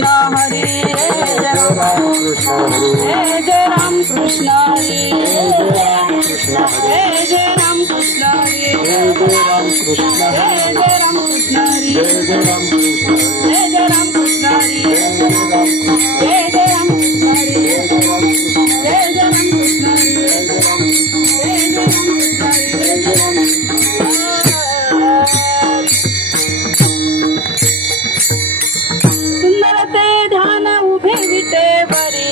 कृष्ण हरे जय राम कृष्ण हरे जय राम कृष्ण हरे जय राम कृष्ण हरे जय राम कृष्ण हरे जय राम कृष्ण हरे जय राम कृष्ण हरे जय राम कृष्ण हरे जय राम कृष्ण हरे जय राम कृष्ण हरे जय राम कृष्ण हरे जय राम सुंदर ते ध्यान उभे विटेवरी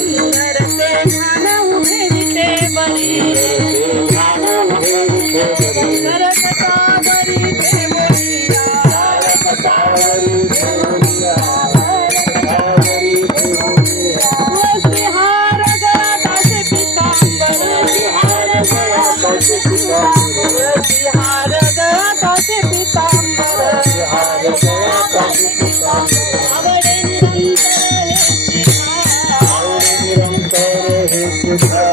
सुंदर ते ध्यान उभे विटेवरी सरकतावरी ते बोलिया तुळसीहार गळाचे पितांबर तुळसीहार गळाचे पितांबर आवडे निरंतर हे सुधा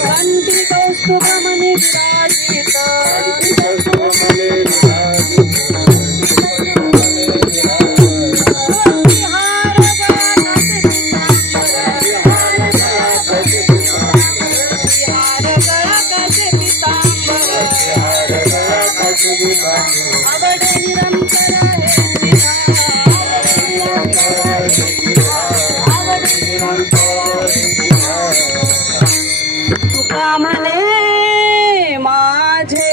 कंठी कौस्तुभ मने विराजित तुळसीहार गळाचे पितांबर आवडे निरंतर हे तुका म्हणे माझे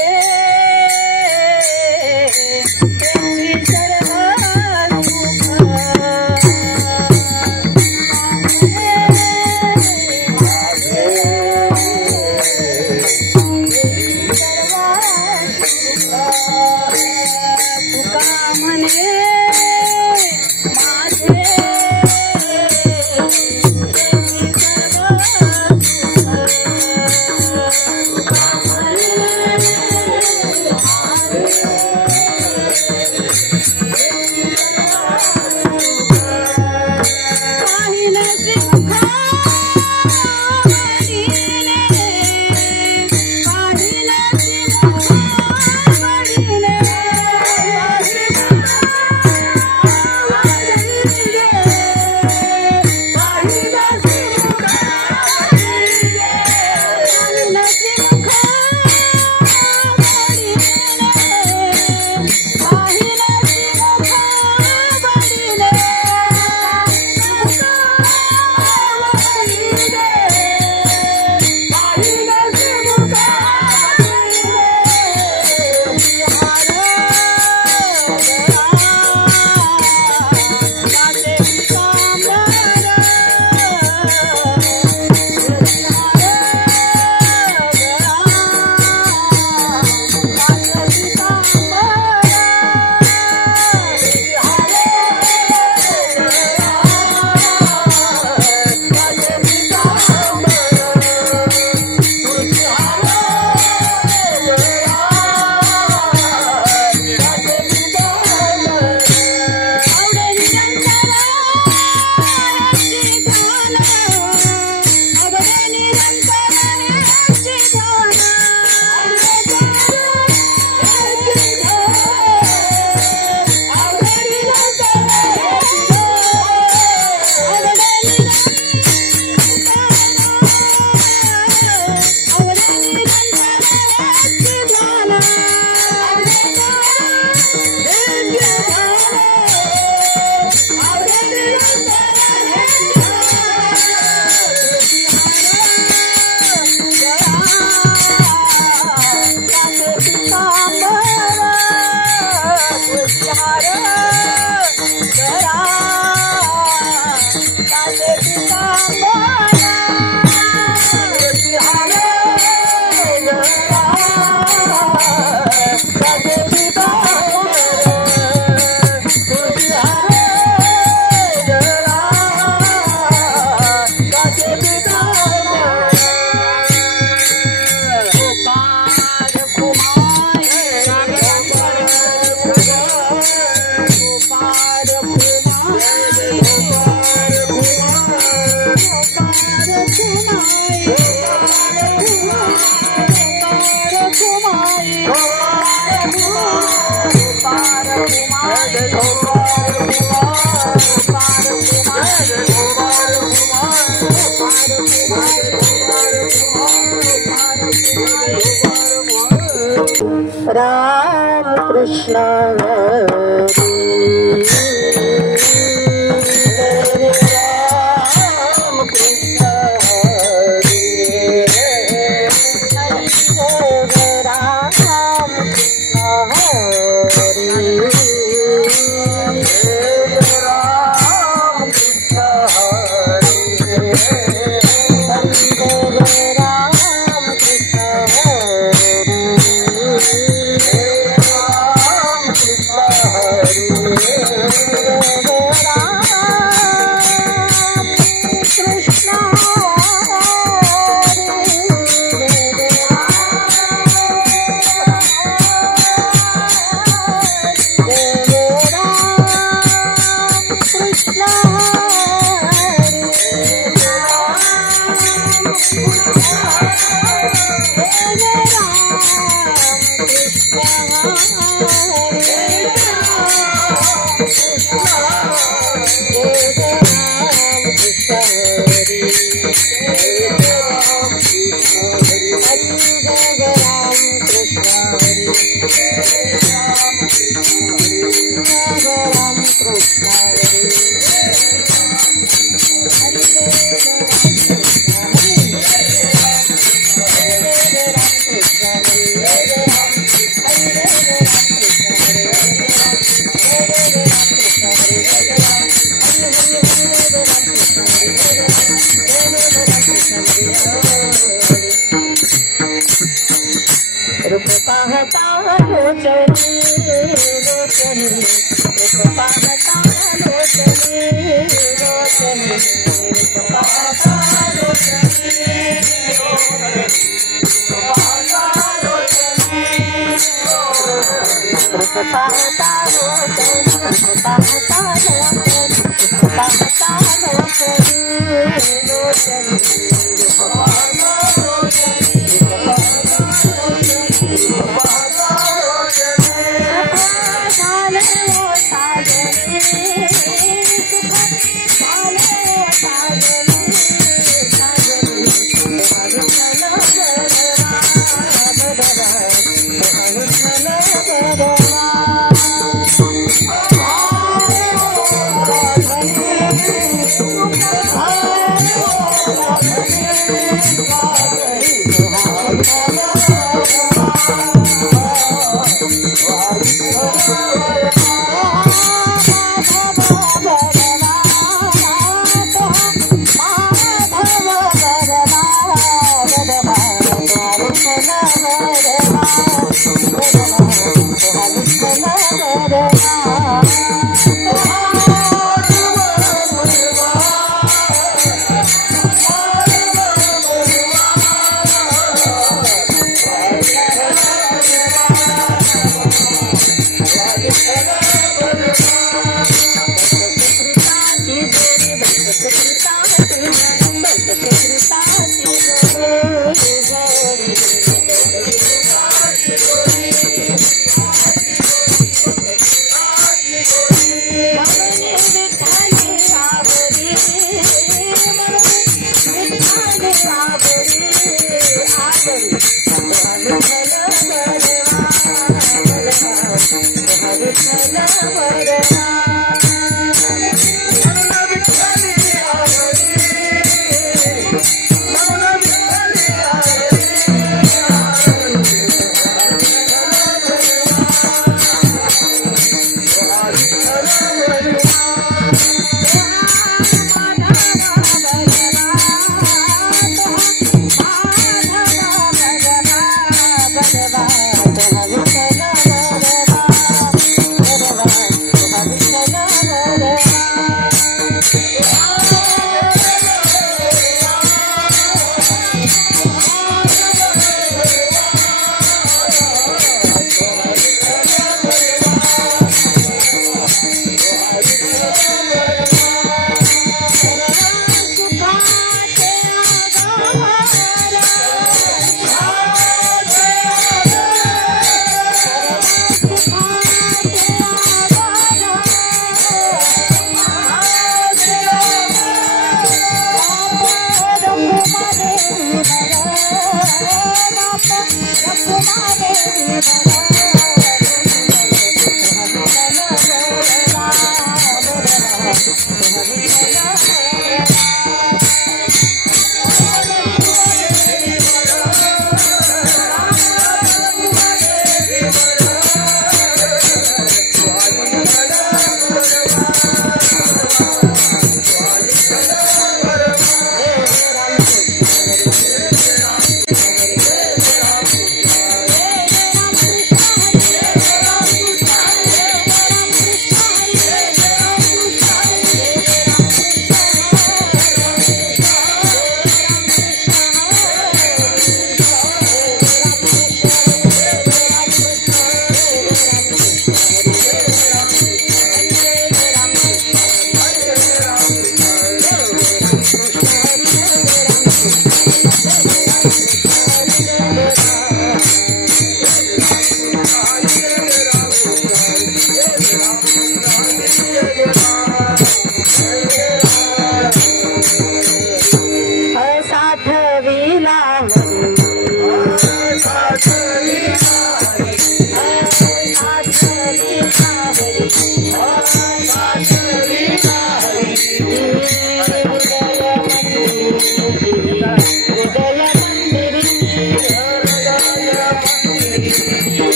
त्याची सर्व सुख तुका म्हणे माझे Bye. राम कृष्ण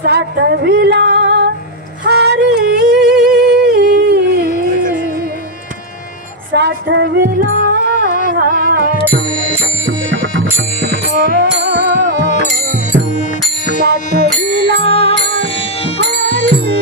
साठविला हरी साठविला साठविला हरी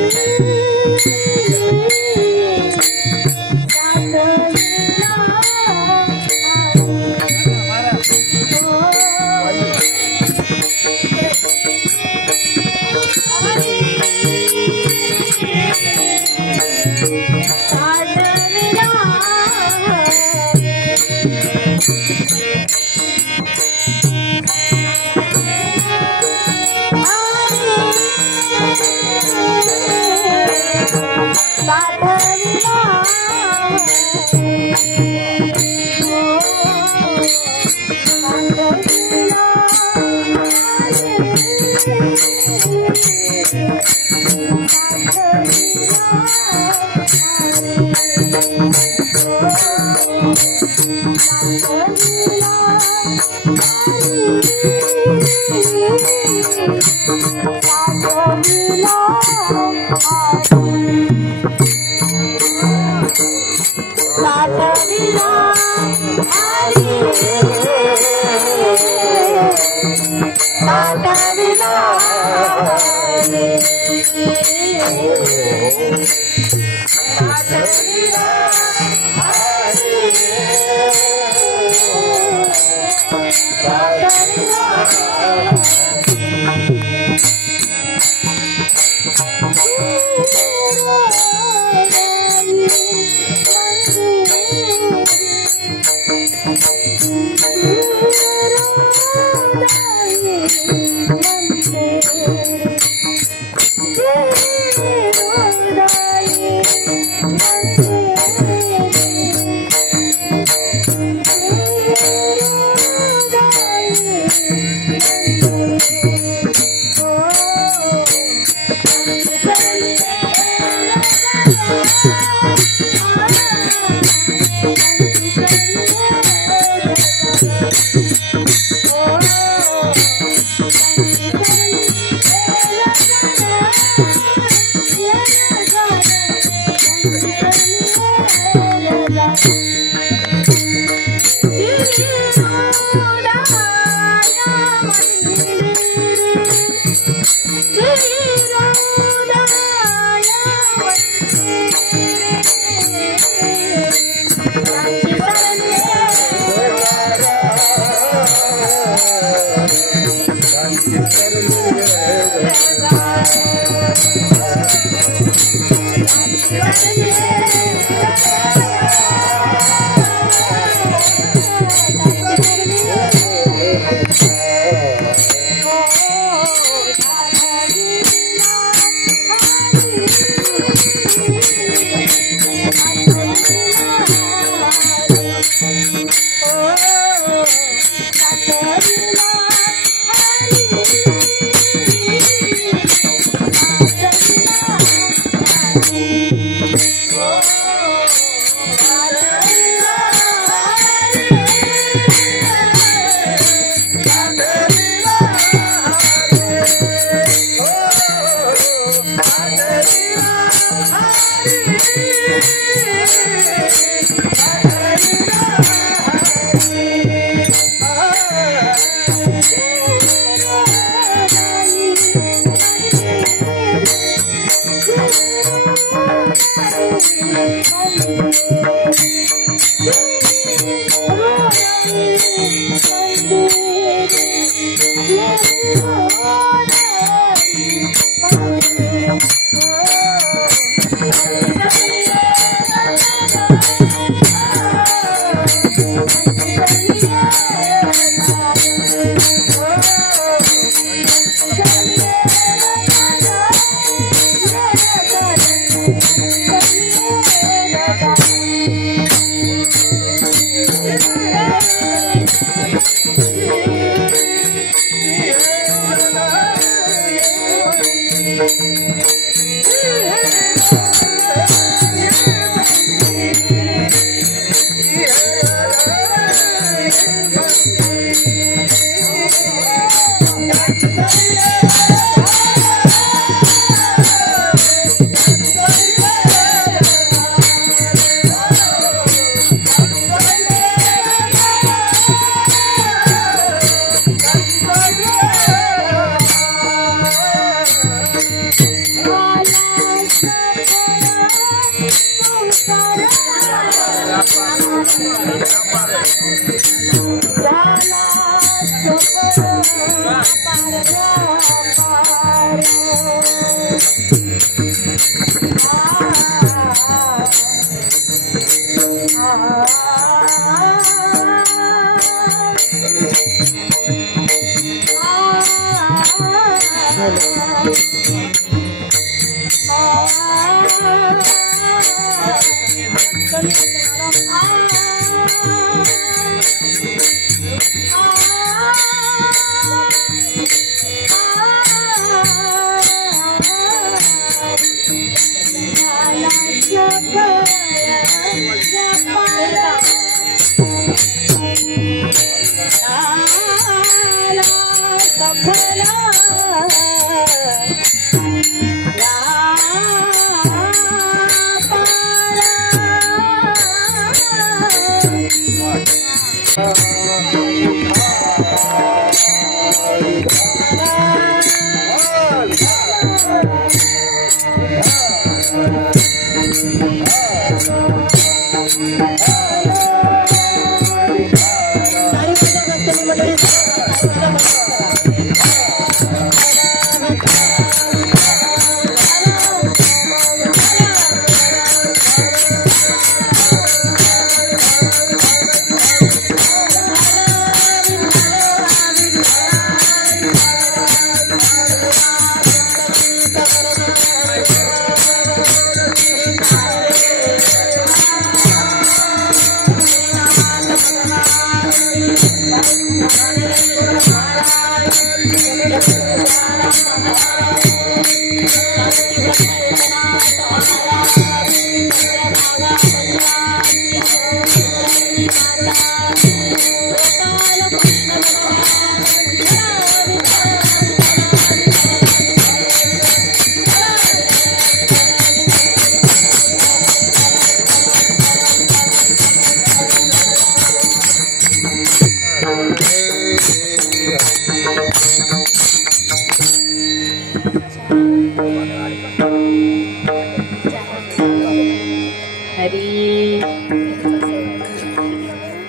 हरी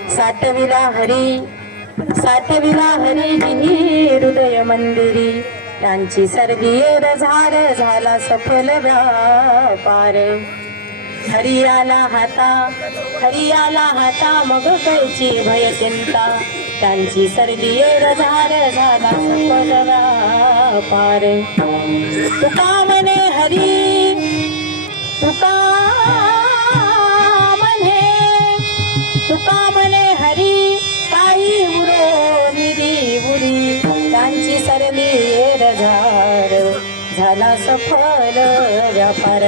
साठविला हरी जिनी हृदय मंदिरी त्यांची सर्वीय रझार झाला सफल व्यापार हरी आला हाता मग कैची भय चिंता त्यांची सर्वीय रझार झाला सफल व्यापार तुका म्हणे हरी तुका म्हणे हरी काही उरो निधी बुरी त्यांची सरली रझार झाला सफल व्यापार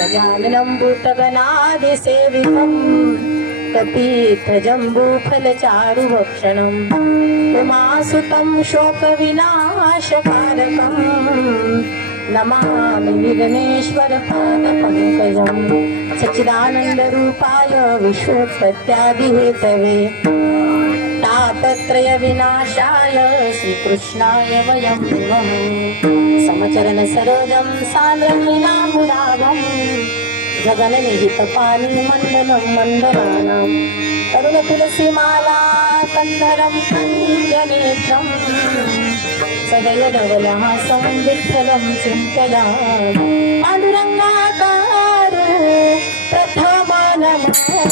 गजाननं भूतगणादिसेवितं कपीथजम्बूफलचारुभक्षणं उमासुतं शोकविनाशकारकं नमामि विघ्नेश्वरपादपङ्कजं सच्चिदानन्दरूपाय विश्वोत्पत्त्यादिहेतवे तापत्रय विनाशाय श्रीकृष्णाय वयं नमः समचरण सरोजं सान्द्रं लीलामुदाभं जगन्निहितपानि मण्डलं मण्डलानां तरुणतुलसीमाला कन्धरं कञ्जनेत्रं सदयधवलहासं विठ्ठलं चिन्तयामि पाण्डुरङ्गाकार प्रथमानमस्कार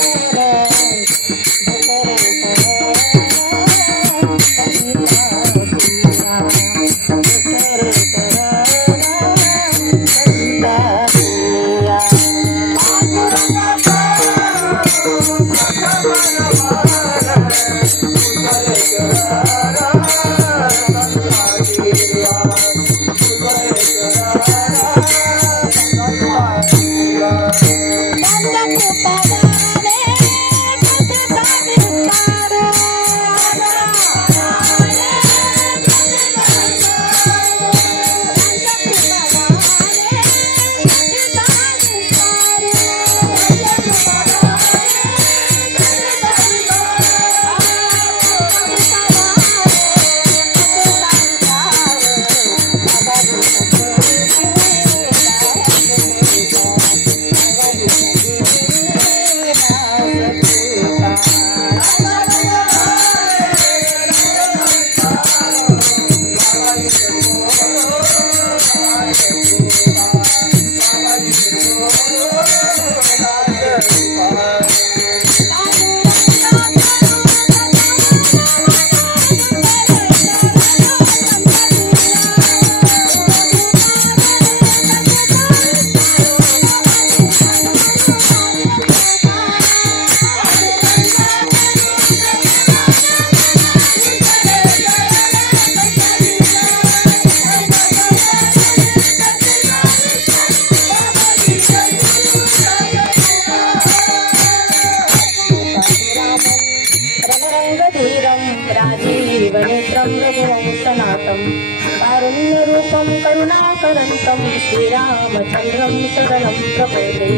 कारुण्यरूपं करुणाकरन्तं श्रीरामचन्द्रं शरणं प्रपदे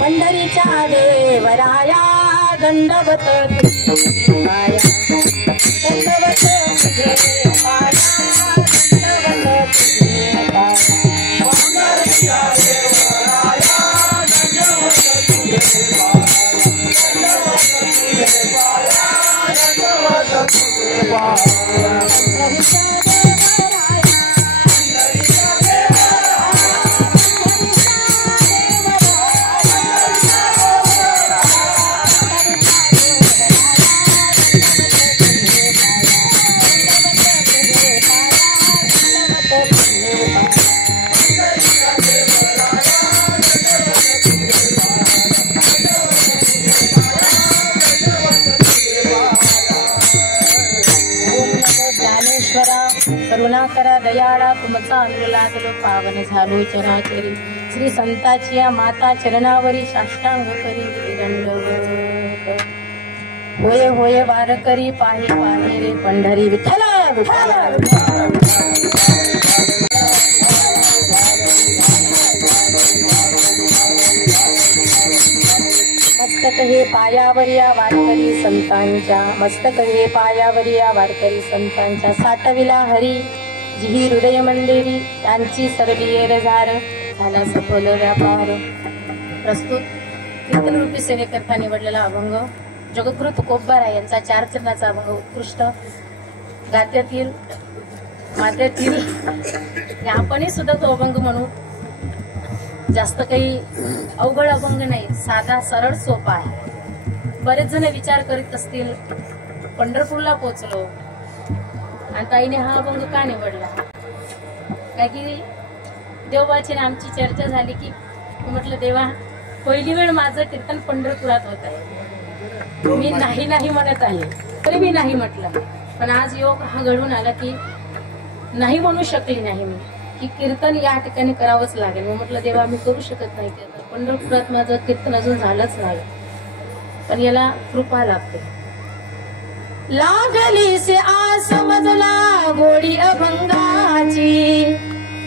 पंढरीच्या देवराया दंडवत पाया दंडवत तुझे पाया दंडवत तुझे पाया पंढरीच्या देवराया दंडवत तुझे पाया दंडवत तुझे पाया दंडवत तुझे पाया दयाळा तुमचा अनुर लागलो पावन झालो चराचरी श्री संताची या माता चरणावरी साष्टांग करी दंडवत होय होय वारकरी पाहे पाहे रे पंढरी विठ्ठला विठ्ठला मस्तक हे पायावर या वारकरी संतांच्या मस्तक हे पायावर या वारकरी संतांच्या साठविला हरी जिही हृदय मंदिरी त्यांची सरलीये झार झाला सफल व्यापार. प्रस्तुत कीर्तन रूपी सेवेकरता निवडलेला अभंग जगद्गुरु तुकोबा यांचा 4 चरणाचा अभंग उत्कृष्ट गात्यातील मात्यातील आपणही सुद्धा तो अभंग म्हणू. जास्त काही अवघड अभंग नाही, साधा सरळ सोपा आहे. बरेच जण विचार करीत असतील पंढरपूरला पोहोचलो आणि ताईने हा अभंग का निवडला, काय की देवबाची आमची चर्चा झाली की म्हटलं देवा पहिली वेळ माझं कीर्तन पंढरपुरात होत आहे. मी नाही नाही म्हणत आहे तरी मी नाही म्हटलं, पण आज योग हा घडून आला की नाही म्हणू शकली नाही मी की कीर्तन या ठिकाणी करावंच लागेल. मी म्हटलं देवा मी करू शकत नाही कीर्तन, पंढरपुरात माझं कीर्तन अजून झालंच नाही, पण याला कृपा लागते. लागली से आस मजला गोडी अभंगाची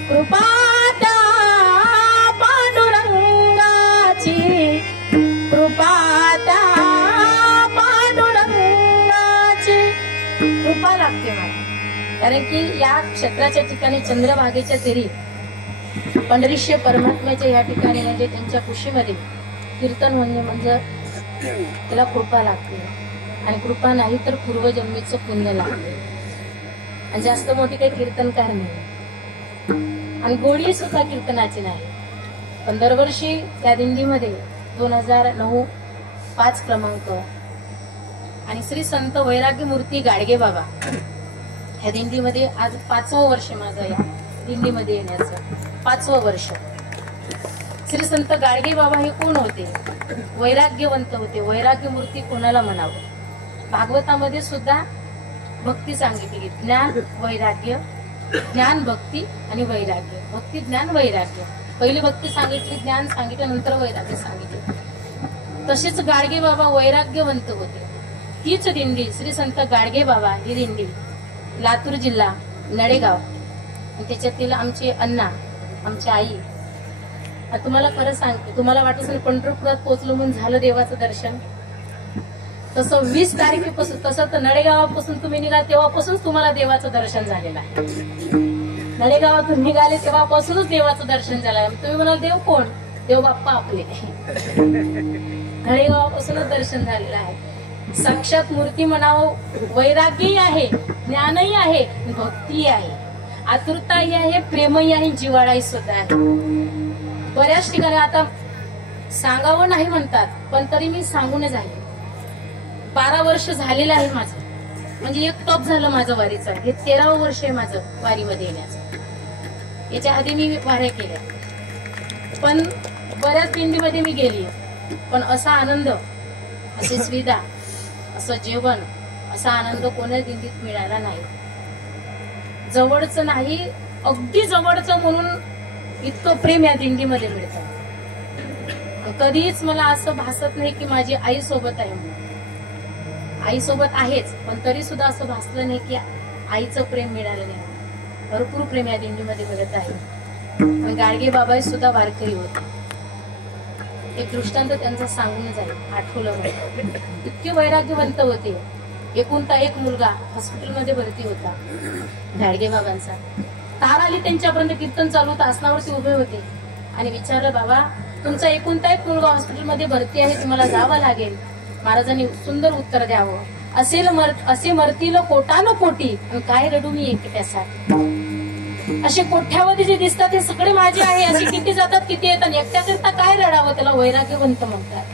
कृपा त्या पांडुरंगाची कृपा त्या पांडुरंगाची कृपा लागते मला. कारण की या क्षेत्राच्या ठिकाणी चंद्रभागेच्या तीरी पंढरीश्वर परमात्म्याच्या या ठिकाणी म्हणजे त्यांच्या कुशीमध्ये कीर्तन होणे म्हणजे त्याला कृपा लागते. आणि कृपा नाही तर पूर्वजन्मीचं पुण्य लागते. आणि जास्त मोठी काही कीर्तनकार नाही आणि गोडी सुद्धा कीर्तनाची नाही. पण दरवर्षी त्या दिंडीमध्ये 2009 5 क्रमांक आणि श्री संत वैराग्य मूर्ती गाडगे बाबा ह्या दिंडीमध्ये आज 5वं वर्ष माझं या दिंडीमध्ये येण्याचं 5वं वर्ष. श्री संत गाडगे बाबा हे कोण होते? वैराग्यवंत होते. वैराग्य मूर्ती कोणाला म्हणावं? भागवतामध्ये सुद्धा भक्ती सांगितली, ज्ञान वैराग्य, ज्ञान भक्ती आणि वैराग्य. भक्ती ज्ञान वैराग्य, पहिली भक्ती सांगितली, ज्ञान सांगितलं, नंतर वैराग्य सांगितलं. तसेच गाडगे बाबा वैराग्यवंत होते. तीच दिंडी श्री संत गाडगे बाबा ही दिंडी लातूर जिल्हा नडेगाव आणि त्याच्यातील आमचे अण्णा आमची आई. तुम्हाला खरं सांगते, तुम्हाला वाटत असेल पंढरपुरात पोहोचलो म्हणून झालं देवाचं दर्शन, तसं 20 तारखेपासून तसं तर नडेगावापासून तुम्ही निघाल तेव्हापासूनच तुम्हाला देवाचं दर्शन झालेलं आहे. नडेगावातून निघाले तेव्हापासूनच देवाचं दर्शन झालं आहे. तुम्ही म्हणाल देव कोण? देव बाप्पा आपले. नडेगावापासूनच दर्शन झालेलं आहे. साक्षात मूर्ती म्हणावं. वैराग्यही आहे, ज्ञानही आहे, भक्ती आहे, आतुरताही आहे, प्रेमही आहे, जिव्हाळाही सुद्धा आहे. बऱ्याच ठिकाणी आता सांगावं नाही म्हणतात, पण तरी मी सांगूनच आहे. 12 वर्ष झालेलं आहे माझं, म्हणजे एक टॉप झालं माझं वारीचं. हे 13वं वर्ष आहे माझं वारीमध्ये येण्याचं. याच्या आधी मी वाऱ्या केल्या, पण बऱ्याच दिंडीमध्ये मी गेली, पण असा आनंद, अशी सुविधा, असं जेवण, असा आनंद कोणा दिंडीत मिळाला नाही. जवळचं नाही, अगदी जवळचं म्हणून इतकं प्रेम या दिंडीमध्ये मिळतं. कधीच मला असं भासत नाही की माझी आई सोबत आहे म्हणून. आई सोबत आहेच, पण तरी सुद्धा असं भासलं नाही की आईचं प्रेम मिळालं नाही. भरपूर प्रेम या दिंडीमध्ये मिळत आहे. आणि गाडगे बाबा सुद्धा वारकरी होते. एक दृष्टांत त्यांचा सांगून जाईल, आठवलं म्हणजे. इतके वैराग्यवंत होते. एकुलता एक मुलगा हॉस्पिटलमध्ये भरती होता गाडगे बाबांचा. तार आली त्यांच्यापर्यंत, कीर्तन चालू होतं, आसनावरती उभे होते आणि विचारलं, बाबा तुमचा एकुलता एक मुलगा हॉस्पिटलमध्ये भरती आहे, तुम्हाला जावं लागेल. महाराजांनी सुंदर उत्तर द्यावं. असे मरतील कोटानो कोटी, काय रडू मी एकट्यासाठी. असे कोठ्यावधी जे दिसतात ते सगळे माझे आहे. असे किती जातात किती येतात, एकट्या करता काय रडावं? त्याला वैराग्यवंत म्हणतात.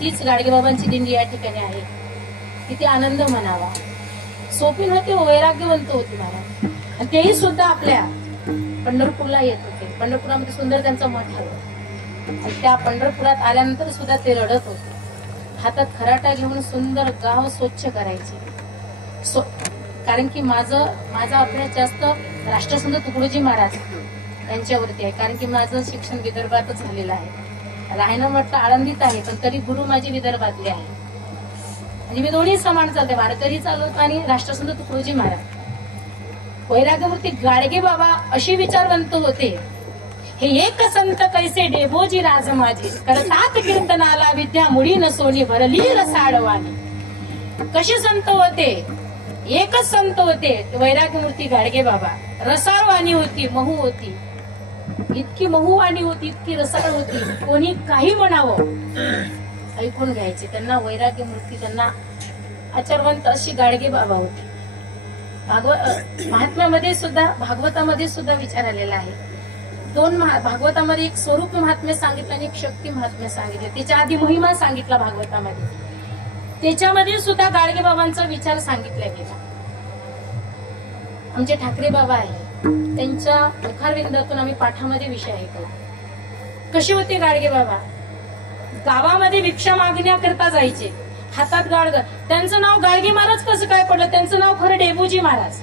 तीच गाडगे बाबांची दिंडी या ठिकाणी आहे. किती आनंद म्हणावा. सोपी नव्हती, वैराग्यवंत होती महाराज. आणि तेही सुद्धा आपल्या पंढरपूरला येत होते. पंढरपुरामध्ये सुंदर त्यांचा मठ आहे. आणि त्या पंढरपुरात आल्यानंतर सुद्धा ते रडत होते. हातात खराटा घेऊन सुंदर गाव स्वच्छ करायचे. कारण की माझा अभ्यास जास्त राष्ट्रसंत तुकडोजी महाराज यांच्यावरती आहे. कारण की माझं शिक्षण विदर्भातच झालेलं आहे. राहणं म्हटलं आळंदीत आहे, पण तरी गुरु माझे विदर्भातले आहे. म्हणजे मी दोन्ही समान चालते, वारकरी चालवत आणि राष्ट्रसंत तुकडोजी महाराज. वैराग्यमूर्ती गाडगे बाबा असे विचारवंत होते. हे एक संत कैसे डेबोजी राज माझे, करतात कीर्तनाला विद्या मुळी नसोनी भरली रसाडवानी. कसे संत होते? एकच संत होते वैराग्यमूर्ती गाडगे बाबा. रसाळवाणी होती, महू होती, इतकी महूवाणी होती, इतकी रसाळ होती. कोणी काही म्हणावं ऐकून घ्यायचे. त्यांना वैराग्यमूर्ती, त्यांना आचारवंत अशी गाडगे बाबा होते. महात्म्यामध्ये सुद्धा, भागवतामध्ये सुद्धा विचार आलेला आहे. दोन भागवतामध्ये एक स्वरूप महात्म्य सांगितलं आणि एक शक्ती महात्म्य सांगितलं. त्याच्या आधी महिमा सांगितला भागवतामध्ये. त्याच्यामध्ये सुद्धा गाडगे बाबांचा विचार सांगितला गेला. आमचे ठाकरे बाबा आहे, त्यांच्या मुखारविंदातून आम्ही पाठामध्ये विषय ऐकला. कसे होते गाडगे बाबा? गावामध्ये भिक्षा मागण्याकरता जायचे, हातात गाडग. त्यांचं नाव गाडगे महाराज कसं काय पडलं? त्यांचं नाव खरं डेबूजी महाराज.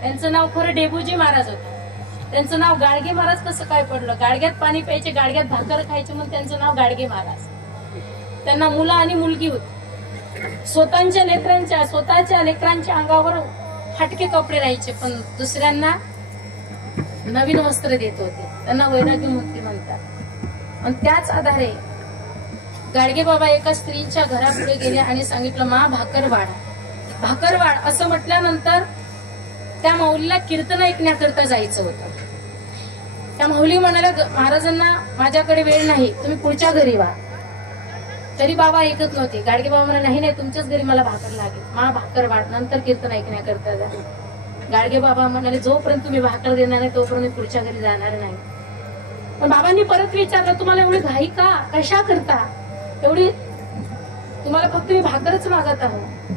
त्यांचं नाव खरं डेबूजी महाराज होतं. त्यांचं नाव गाडगे महाराज कसं काय पडलं? गाडग्यात पाणी प्यायचे, गाडग्यात भाकर खायचे, म्हणून त्यांचं नाव गाडगे महाराज. त्यांना मुलं आणि मुलगी होती. स्वतःच्या लेकरांच्या अंगावर फाटके कपडे राहायचे, पण दुसऱ्यांना नवीन वस्त्र देत होते. त्यांना वैराग्यमूर्ती म्हणतात. आणि त्याच आधारे गाडगे बाबा एका स्त्रीच्या घरापुढे गेले आणि सांगितलं, मा भाकर वाढ असं म्हटल्यानंतर त्या माऊलीला कीर्तन ऐकण्याकरता जायचं होतं. त्या माऊली म्हणाल्या, महाराजांना माझ्याकडे वेळ नाही, तुम्ही पुढच्या घरी वा. तरी बाबा ऐकत नव्हते. गाडगे बाबा म्हणाले, नाही तुमच्याच घरी मला भाकर लागेल, मा भाकर वाढ, नंतर कीर्तन ऐकण्याकरता जा. गाडगे बाबा म्हणाले, जोपर्यंत तुम्ही भाकर देणार नाही तोपर्यंत मी पुढच्या घरी जाणार नाही. पण बाबांनी परत विचारलं, तुम्हाला एवढी घाई का? कशा करता एवढी? तुम्हाला फक्त मी भाकरच मागत आहोत.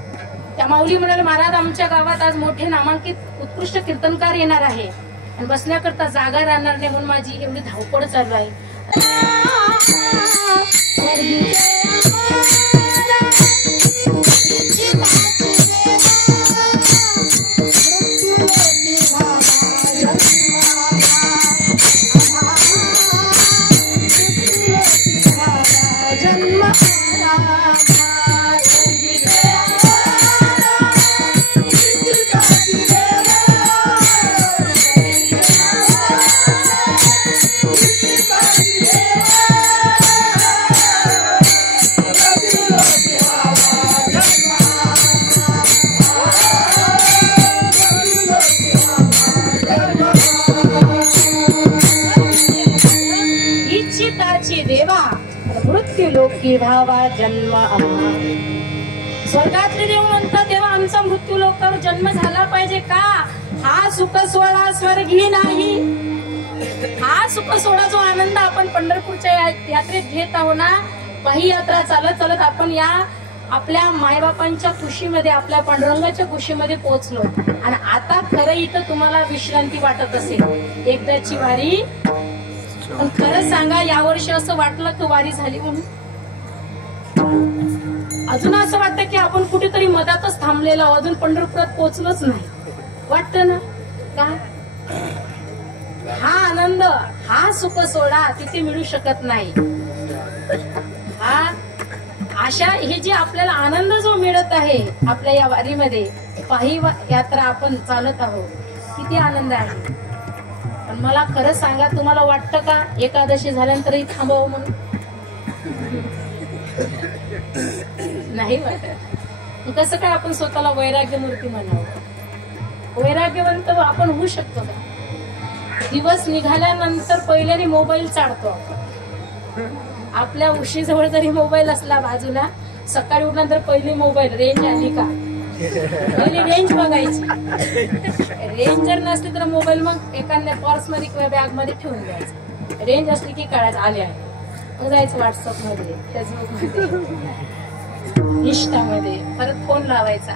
त्या माऊली म्हणाले, महाराज आमच्या गावात आज मोठे नामांकित उत्कृष्ट कीर्तनकार येणार आहे आणि बसण्याकरता जागा राहणार नाही, म्हणून माझी एवढी धावपळ चालू आहे. लोकी भावा जन्म स्वर्गातले देव म्हणतात, तेव्हा आमचा मृत्यू लोकांवर जन्म झाला पाहिजे का? हा सुख सोहळा स्वर्गी नाही. हा सुख सोहळा जो आनंद आपण पंढरपूरच्या यात्रेत घेत आहोत ना, पायी यात्रा चालत चालत आपण या आपल्या मायबापांच्या खुशीमध्ये, आपल्या पांडुरंगाच्या खुशीमध्ये पोहोचलो. आणि आता खरं इथं तुम्हाला विश्रांती वाटत असेल, एकदाची वारी. पण खरं सांगा, यावर्षी असं वाटलं की वारी झाली म्हणून? अजून असं वाटतं की आपण कुठेतरी मधातच थांबलेलो, अजून पंढरपुरात पोहोचलोच नाही. वाटतं ना का? हा आनंद, हा सुख सोहळा तिथे मिळू शकत नाही. हा अशा हे जे आपल्याला आनंद जो मिळत आहे आपल्या या वारीमध्ये, पायी यात्रा आपण चालत आहोत, किती आनंद आहे. पण मला खरं सांगा, तुम्हाला वाटतं का एकादशी झाल्यानंतरही थांबावं म्हणून? नाही वाटत. कसं काय आपण स्वतःला वैराग्यमूर्ती म्हणावं? वैराग्यवंत आपण होऊ शकतो का? दिवस निघाल्यानंतर पहिल्याने मोबाईल चालतो. आपल्या उशीजवळ जरी मोबाईल असला बाजूला, सकाळी उठल्यानंतर पहिली मोबाईल रेंज आली का, पहिली रेंज बघायची. रेंज जर नसली तर मोबाईल मग एखाद्या पर्स मध्ये किंवा बॅग मध्ये ठेवून द्यायचं. रेंज असली की काढायचं, आले आहे मग जायचं व्हॉट्सअप मध्ये, फेसबुक मध्ये, इंस्टामध्ये, परत फोन लावायचा.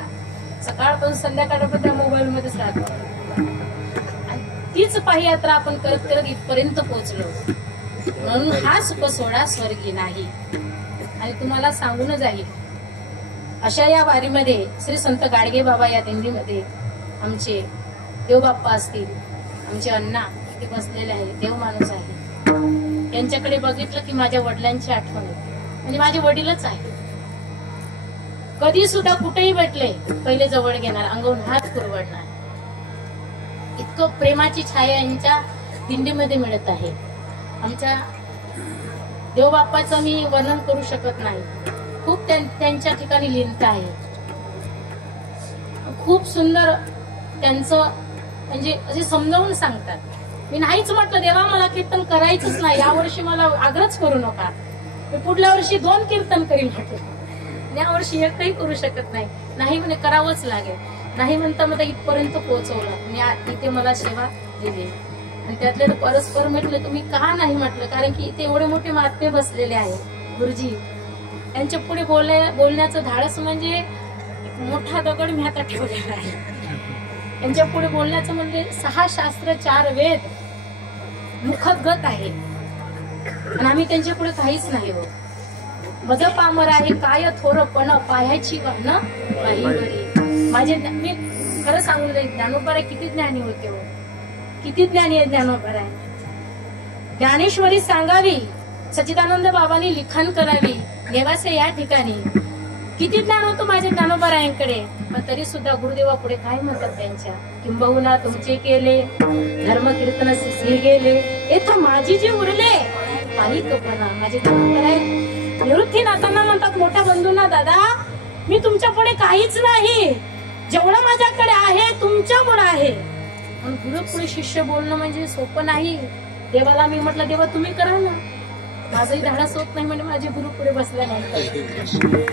सकाळपासून संध्याकाळपर्यंत त्या मोबाईल मध्येच राहतो. तीच पायी यात्रा आपण करत करत इथपर्यंत पोहोचलो. म्हणून हा सुख सोहळा स्वर्गी नाही. आणि तुम्हाला सांगून जाईल, अशा या वारीमध्ये श्री संत गाडगे बाबा या दिंडीमध्ये आमचे देवबाप्पा असतील, आमचे अण्णा इथे बसलेले आहे, देव माणूस आहे, यांच्याकडे बघितलं की माझ्या वडिलांची आठवण येते. म्हणजे माझे वडीलच आहे. कधी सुद्धा कुठेही भेटले पहिले जवळ घेणार, अंगावून हात पुरवडणार. इतकं प्रेमाची छाया यांच्या दिंडीमध्ये मिळत आहे. आमच्या देवबाप्पाचं मी वर्णन करू शकत नाही. खूप त्यांच्या ठिकाणी लिहित आहे. खूप सुंदर त्यांचं म्हणजे असे समजावून सांगतात. मी नाहीच म्हटलं देवा मला कीर्तन करायचंच नाही, यावर्षी मला आग्रहच करू नका, मी पुढल्या वर्षी 2 कीर्तन करीन म्हटलं, यावर्षी एकही करू शकत नाही. नाही म्हणे करावंच लागेल. नाही म्हणता मला इथपर्यंत पोहोचवलं. मी इथे मला सेवा दिली आणि त्यातले परस्पर म्हटलं तुम्ही का नाही म्हटलं, कारण की इथे एवढे मोठे महात्मे बसलेले आहे गुरुजी, यांच्या पुढे बोलण्याचं धाडस म्हणजे मोठा दगड मी आता ठेवलेला आहे. यांच्या पुढे बोलण्याचं म्हणजे 6 शास्त्र 4 वेद मुखगत आहे आणि आम्ही त्यांच्या पुढे काहीच नाही. हो मज पामर आहे काय थोरपण पायाची वाहन पाहिवरी. माझे मी खरं सांगून जाईल, ज्ञानोबा किती ज्ञानी होते हो, किती ज्ञानी आहे ज्ञानोबा. ज्ञानेश्वरी सांगावी, सच्चिदानंद बाबांनी लिखाण करावी, देवाचे या ठिकाणी किती ज्ञान होतं माझ्या ज्ञानोबारायांकडे. पण तरी सुद्धा गुरुदेवा पुढे काय म्हणतात त्यांच्या, किंबहुना तुमचे केले धर्म कीर्तन सिसली गेले, येथ माझी जे उरले पाणी कपना. माझे ज्ञानोबाराय निवृत्ती नाताना म्हणतात मोठ्या बंधूंना, दादा मी तुमच्या पुढे काहीच नाही, जेवढं माझ्याकडे आहे तुमच्यामुळे आहे. पण गुरु पुढे शिष्य बोलणं म्हणजे सोपं नाही. देवाला मी म्हटलं देवा तुम्ही करा ना, माझंही धाडस होत नाही म्हणजे माझे गुरु पुढे बसल्यानंतर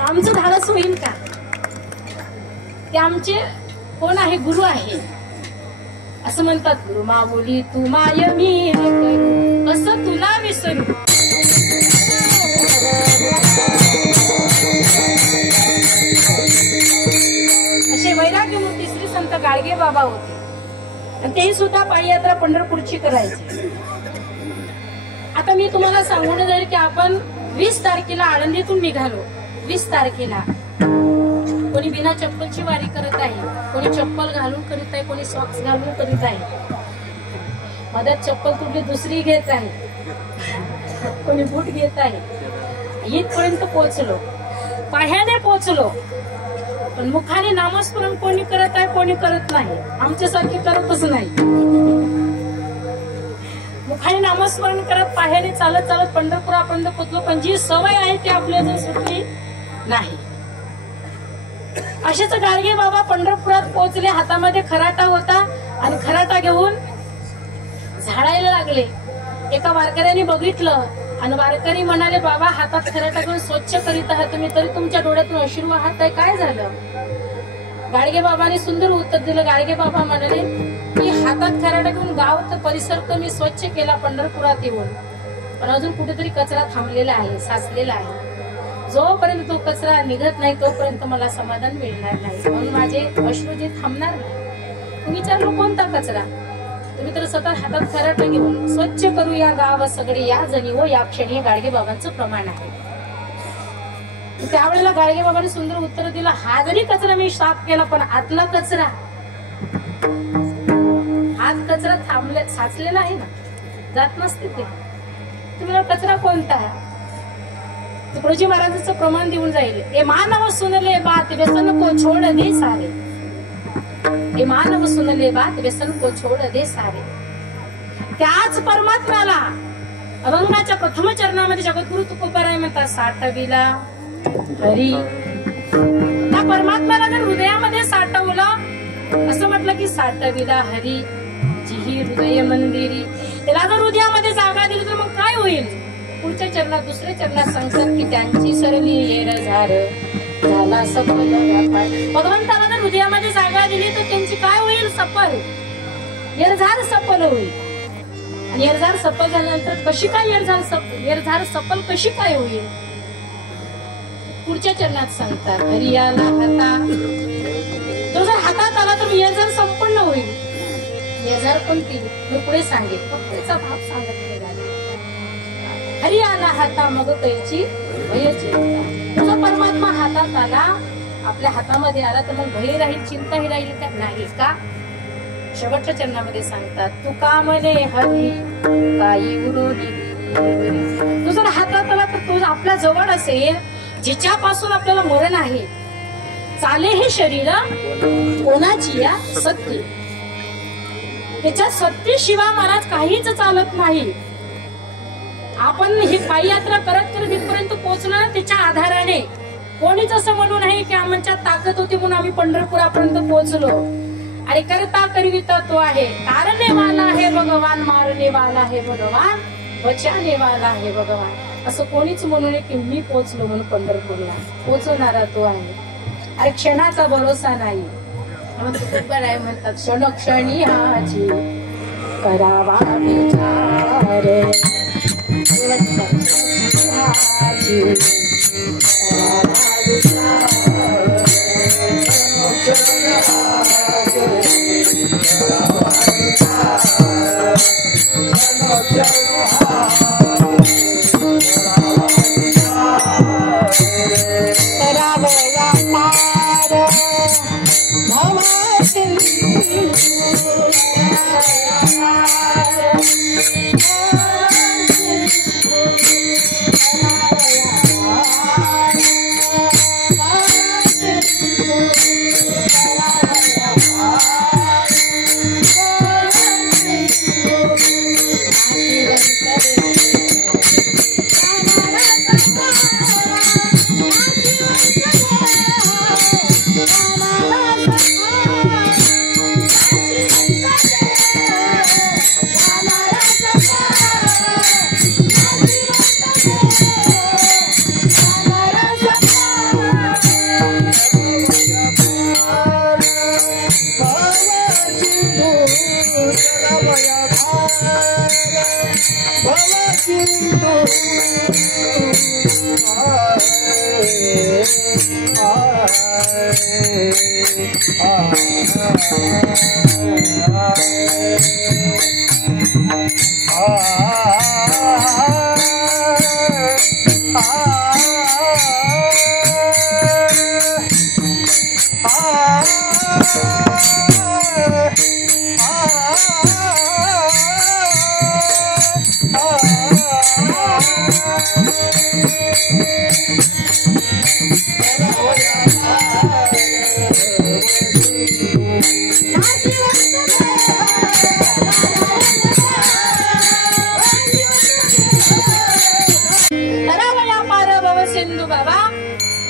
आमचं धाडस होईल का. ते आमचे कोण आहे, गुरु आहे. असं म्हणतात गुरु माऊली तू माय मी करू, असं तुला विसरू. असे वैराग्यमूर्ती श्री संत गाडगे बाबा होते आणि तेही सुद्धा पाययात्रा पंढरपूरची करायची. आता मी तुम्हाला सांगून जाईल की आपण 20 तारखेला आळंदीतून निघालो. 20 तारखेला कोणी बिना चप्पलची वारी करत आहे, कोणी चप्पल घालून करीत आहे, कोणी सॉक्स घालून करीत आहे, मध्यात चप्पल तुटली दुसरी घेत आहे, कोणी बूट घेत आहे. इथपर्यंत पोहोचलो, पाह्याने पोहोचलो, पण मुखाने नामस्मरण कोणी करत आहे कोणी करत नाही. आमच्यासारखे करतच नाही. मुखाने नामस्मरण करत पाह्याने चालत चालत पंढरपुरापर्यंत पोहोचलो, पण जी सवय आहे ती आपल्याला सुटली नाही. असेच गाडगे बाबा पंढरपुरात पोहोचले. हातामध्ये खराटा होता आणि खराटा घेऊन झाडायला लागले. एका वारकऱ्याने बघितलं आणि वारकरी म्हणाले, बाबा हातात खराटा घेऊन स्वच्छ करीत आहात तुम्ही, तरी तुमच्या डोळ्यातून अश्रू वाहत आहे, काय झालं. गाडगे बाबांनी सुंदर उत्तर दिलं. गाडगे बाबा म्हणाले की हातात खराटा घेऊन गाव तर परिसर तर मी स्वच्छ केला पंढरपुरात येऊन, पण अजून कुठेतरी कचरा थांबलेला आहे, साचलेला आहे. जोपर्यंत तो कचरा निघत नाही तोपर्यंत मला समाधान मिळणार नाही, म्हणून माझे अश्रू जे थांबणार नाही. विचारलो कोणता कचरा. तुम्ही तर सतत हातात खराटा घेऊन स्वच्छ करूया गाव सगळे या जणी व या क्षणी गाडगे बाबांचं प्रमाण आहे. त्यावेळेला गाडगे बाबांनी सुंदर उत्तर दिलं, हा जरी कचरा मी साफ केला पण आतला कचरा, हात कचरा थांबले साचलेला आहे ना, जात नसते ते. तुम्हाला कचरा कोणता. तुकडोजी महाराजांचं प्रमाण देऊन जाईल. हे मानव सुनले बात व्यसन को छोड दे सारे, हे मानव सुनले बात व्यसन को छोड दे सारे. त्याच परमात्म्याला अभंगाच्या प्रथम चरणामध्ये जगद्गुरु तुकोबाराय म्हणतात, साठविला हरी. त्या परमात्म्याला जर हृदयामध्ये साठवलं, असं म्हटलं की साठविला हरी जिही हृदय मंदिरी. त्याला जर हृदयामध्ये जागा दिली तर मग काय होईल. पुढच्या चरणात दुसऱ्या चरणात सांगतात की त्यांची सरली येरझार झाला सफल व्यापार. भगवंताला जर हृदयामध्ये जागा दिली तर त्यांची काय होईल, सफल येरझार सफल होईल. आणि येरझार सफल झाल्यानंतर कशी काय येरझार सफल कशी काय होईल, पुढच्या चरणात सांगतात. हरियाला हाता, तो जर हातात आला तर येरझार संपन्न होईल. येरझार कोणती मी पुढे सांगेल, फक्त त्याचा भाव सांगत नाही. हरियाला हाता मग कैची वयची. तुझा परमात्मा हातात आला, आपल्या हातामध्ये आला तर मग भय राहील, चिंताही राहील का? नाही. का? शेवटच्या चरणामध्ये सांगतात, तू का म्हणे हरी काही उरोली. तू जर हातात आला तर तू आपल्या जवळ असेल, जिच्यापासून आपल्याला मरण आहे. चाले हे शरीर कोणाची या सत्य. त्याच्या सत्तेशिवाय महाराज काहीच चालत नाही. आपण ही पायी यात्रा करत करत इथपर्यंत पोहोचणार त्याच्या आधाराने. कोणीच असं म्हणू नये की आमच्या ताकद होती म्हणून आम्ही पंढरपुरापर्यंत पोहोचलो. आणि करता करविता तो आहे. तारणे वाला आहे भगवान, मारणे वाला आहे भगवान, बचाने वाला आहे भगवान. असं कोणीच म्हणू नये की मी पोहोचलो म्हणून पंढरपूरला. पोहोचवणारा तो आहे. अरे क्षणाचा भरोसा नाही. म्हणतात क्षणोक्षणी हाची करावा विचार.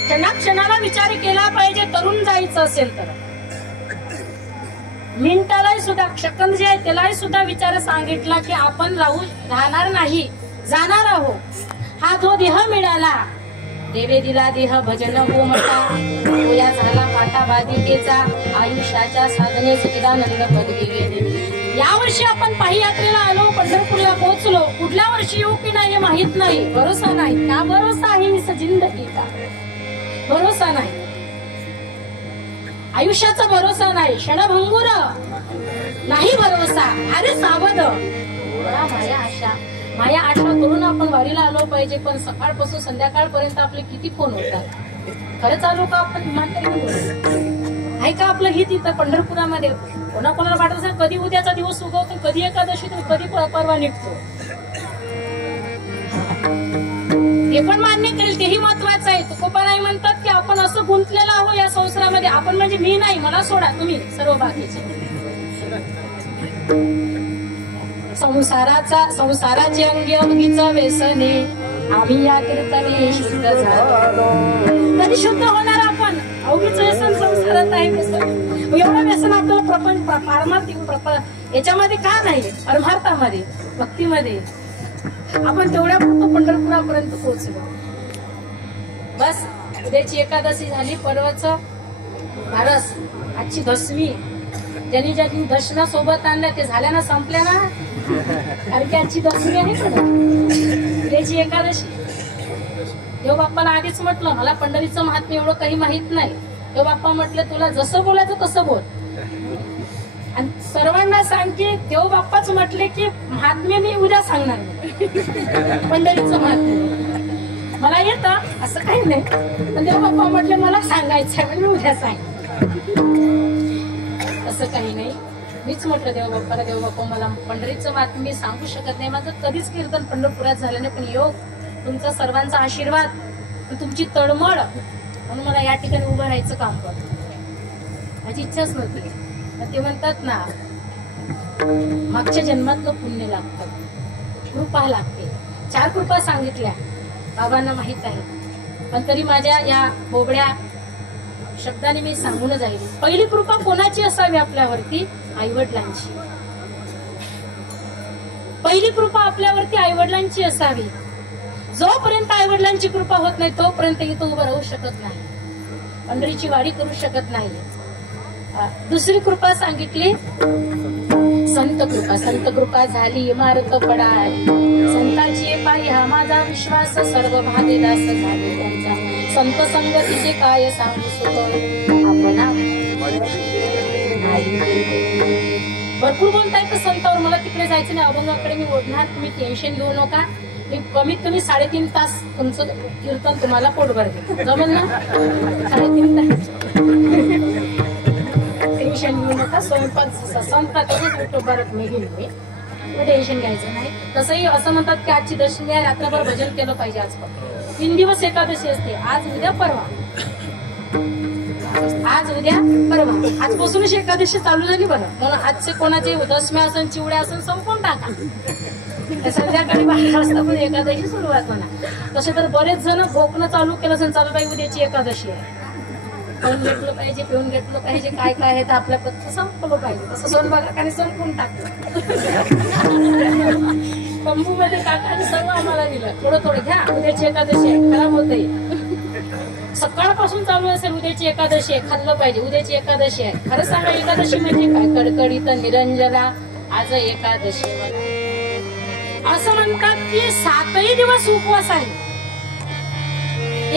क्षणाक्षणाला विचार केला पाहिजे. तरुण जायचं असेल तर मिनिटालाही सुद्धा, सेकंद जे आहे त्यालाही सुद्धा विचार सांगितला की आपण राहणार नाही, जाणार आहोत. हा जो देह मिळाला, देवे दिला देह भजन हो मटा, तो या झाला पाटा बाधिकेचा, आयुष्याच्या साधने सचिदानंद पदवी गेले. या वर्षी आपण पायी यात्रेला आलो, पंढरपूरला पोहोचलो. पुढल्या वर्षी येऊ की नाही माहित नाही. भरोसा नाही. का भरोसा आहे इस जिंदगी का? भरोसा नाही. आयुष्याचा भरोसा नाही. क्षणभंगुर नाही भरोसा. अरे सावध. माया आशा, माया आशा करून आपण वारीला आलो पाहिजे. पण सकाळपासून संध्याकाळपर्यंत आपले किती फोन होतात. खरंच आलो का आपण? आहे का आपलं हित इथं पंढरपुरामध्ये? कोणाकोणाला वाटत असेल कधी उद्याचा दिवस उगवतो, कधी एकादशी, कधी परवा निघतो. हे पण मान्य करेल, तेही महत्वाचं आहे. तुकोबाराय म्हणतात की आपण असं गुंतलेलं आहोत या संसारामध्ये. आपण म्हणजे मी नाही, मला सोडा, तुम्ही सर्व बाकीचे. संसाराचे अंगी अंगीच व्यसने, आम्ही या कीर्तने शुद्ध झालो. कधी शुद्ध होणार आपण? अवघीच व्यसन संसारात आहे. व्यसन, एवढं व्यसन आपल्याला प्रपंच पारमार्थिक याच्यामध्ये का नाही? परमार्थामध्ये, भक्तीमध्ये आपण तेवढ्या पंढरपुरापर्यंत पोहोचलो. बस उद्याची एकादशी झाली, परवाचं बारस, आजची दशमी. ज्यांनी ज्यांनी दर्शना सोबत आणल्या ते झाल्या ना, संपल्या ना. कारण की आजची दशमी आहे का? उद्याची एकादशी. देव बाप्पाला आधीच म्हटलं, मला पंढरीचं महात्म्य एवढं काही माहित नाही. देव बाप्पा म्हटलं तुला जसं बोलायचं तसं बोल. आणि सर्वांना सांग की देव बाप्पाच म्हटले की महात्म्य मी उद्या सांगणार. पंढरीचं महात्म्य मला येतं असं काही नाही, पण देवबाप्पा म्हटले मला सांगायचं म्हणजे उद्या सांग. असं काही नाही. मीच म्हटलं देवबाप्पाला, देवबाप्पा मला पंढरीचं मात मी सांगू शकत नाही, माझं कधीच कीर्तन पंढरपुरात झालं नाही, पण योग तुमचा सर्वांचा आशीर्वाद, तुमची तळमळ म्हणून मला या ठिकाणी उभं राहायचं काम करतो. माझी इच्छाच नव्हती. ते म्हणतात ना, मागच्या जन्मातलं पुण्य लागतं, कृपा लागते. 4 कृपा सांगितल्या बाबांना माहित आहे, पण तरी माझ्या या बोबड्या शब्दाने मी सांगून जाईल. पहिली कृपा कोणाची असावी आपल्यावरती? आईवडिलांची. पहिली कृपा आपल्यावरती आईवडिलांची असावी. जोपर्यंत आईवडिलांची कृपा होत नाही तोपर्यंत इथं उभं राहू शकत नाही, पंढरीची वारी करू शकत नाही. दुसरी कृपा सांगितली संत कृपा. संत कृपा झाली इमारत पडाली, संतांची पायी हा माझा विश्वास, सर्व भागेदास झाले त्यांचा. संत संगतीचे काय सांगू सुख आपणा भरपूर बोलताय तर संतावर. मला तिकडे जायचं नाही, अभंगाकडे मी ओढणार, तुम्ही टेन्शन घेऊ नका. मी कमीत कमी 3.5 तास तुमचं कीर्तन तुम्हाला पोटभर देतो, जमेल ना? 3.5 तास टेन्शन घेऊ नका. स्वयंपाक युट्यूबवरच मी घेईन, मी टेन्शन घ्यायचं नाही. तसंही असं म्हणतात की आजची दशमी आहे, रात्रभर भजन केलं पाहिजे. आजपासून 3 दिवस एकादशी असते, आज उद्या परवा, आज उद्या परवा. आजपासूनच एकादशी चालू झाली बरं. म्हणून आजचे कोणाचे दशम्या असन चिवड्या असन संपून टाका. संध्याकाळी 12 वाजता पण एकादशी सुरुवात म्हणा. तसे तर बरेच जण भोकणं चालू केलं असेल, चालू बाई उद्याची एकादशी आहे, खाऊन घेतलं पाहिजे, पिऊन घेतलं पाहिजे, काय काय आहे तर आपल्या पत्र संपलं पाहिजे. तसं सोनबागाने संपून टाकलं. तंबू मध्ये काकाने सर्व आम्हाला दिलं, थोडं थोडं घ्या, उद्याची एकादशी आहे, खराब होतंय. सकाळपासून चालू असेल उद्याची एकादशी आहे, खाल्लं पाहिजे, उद्याची एकादशी आहे. खरं सांगा एकादशी म्हणजे काय? कडकडीत निरंजला आज एकादशी मला. असं म्हणतात की 7ही दिवस उपवास आहे.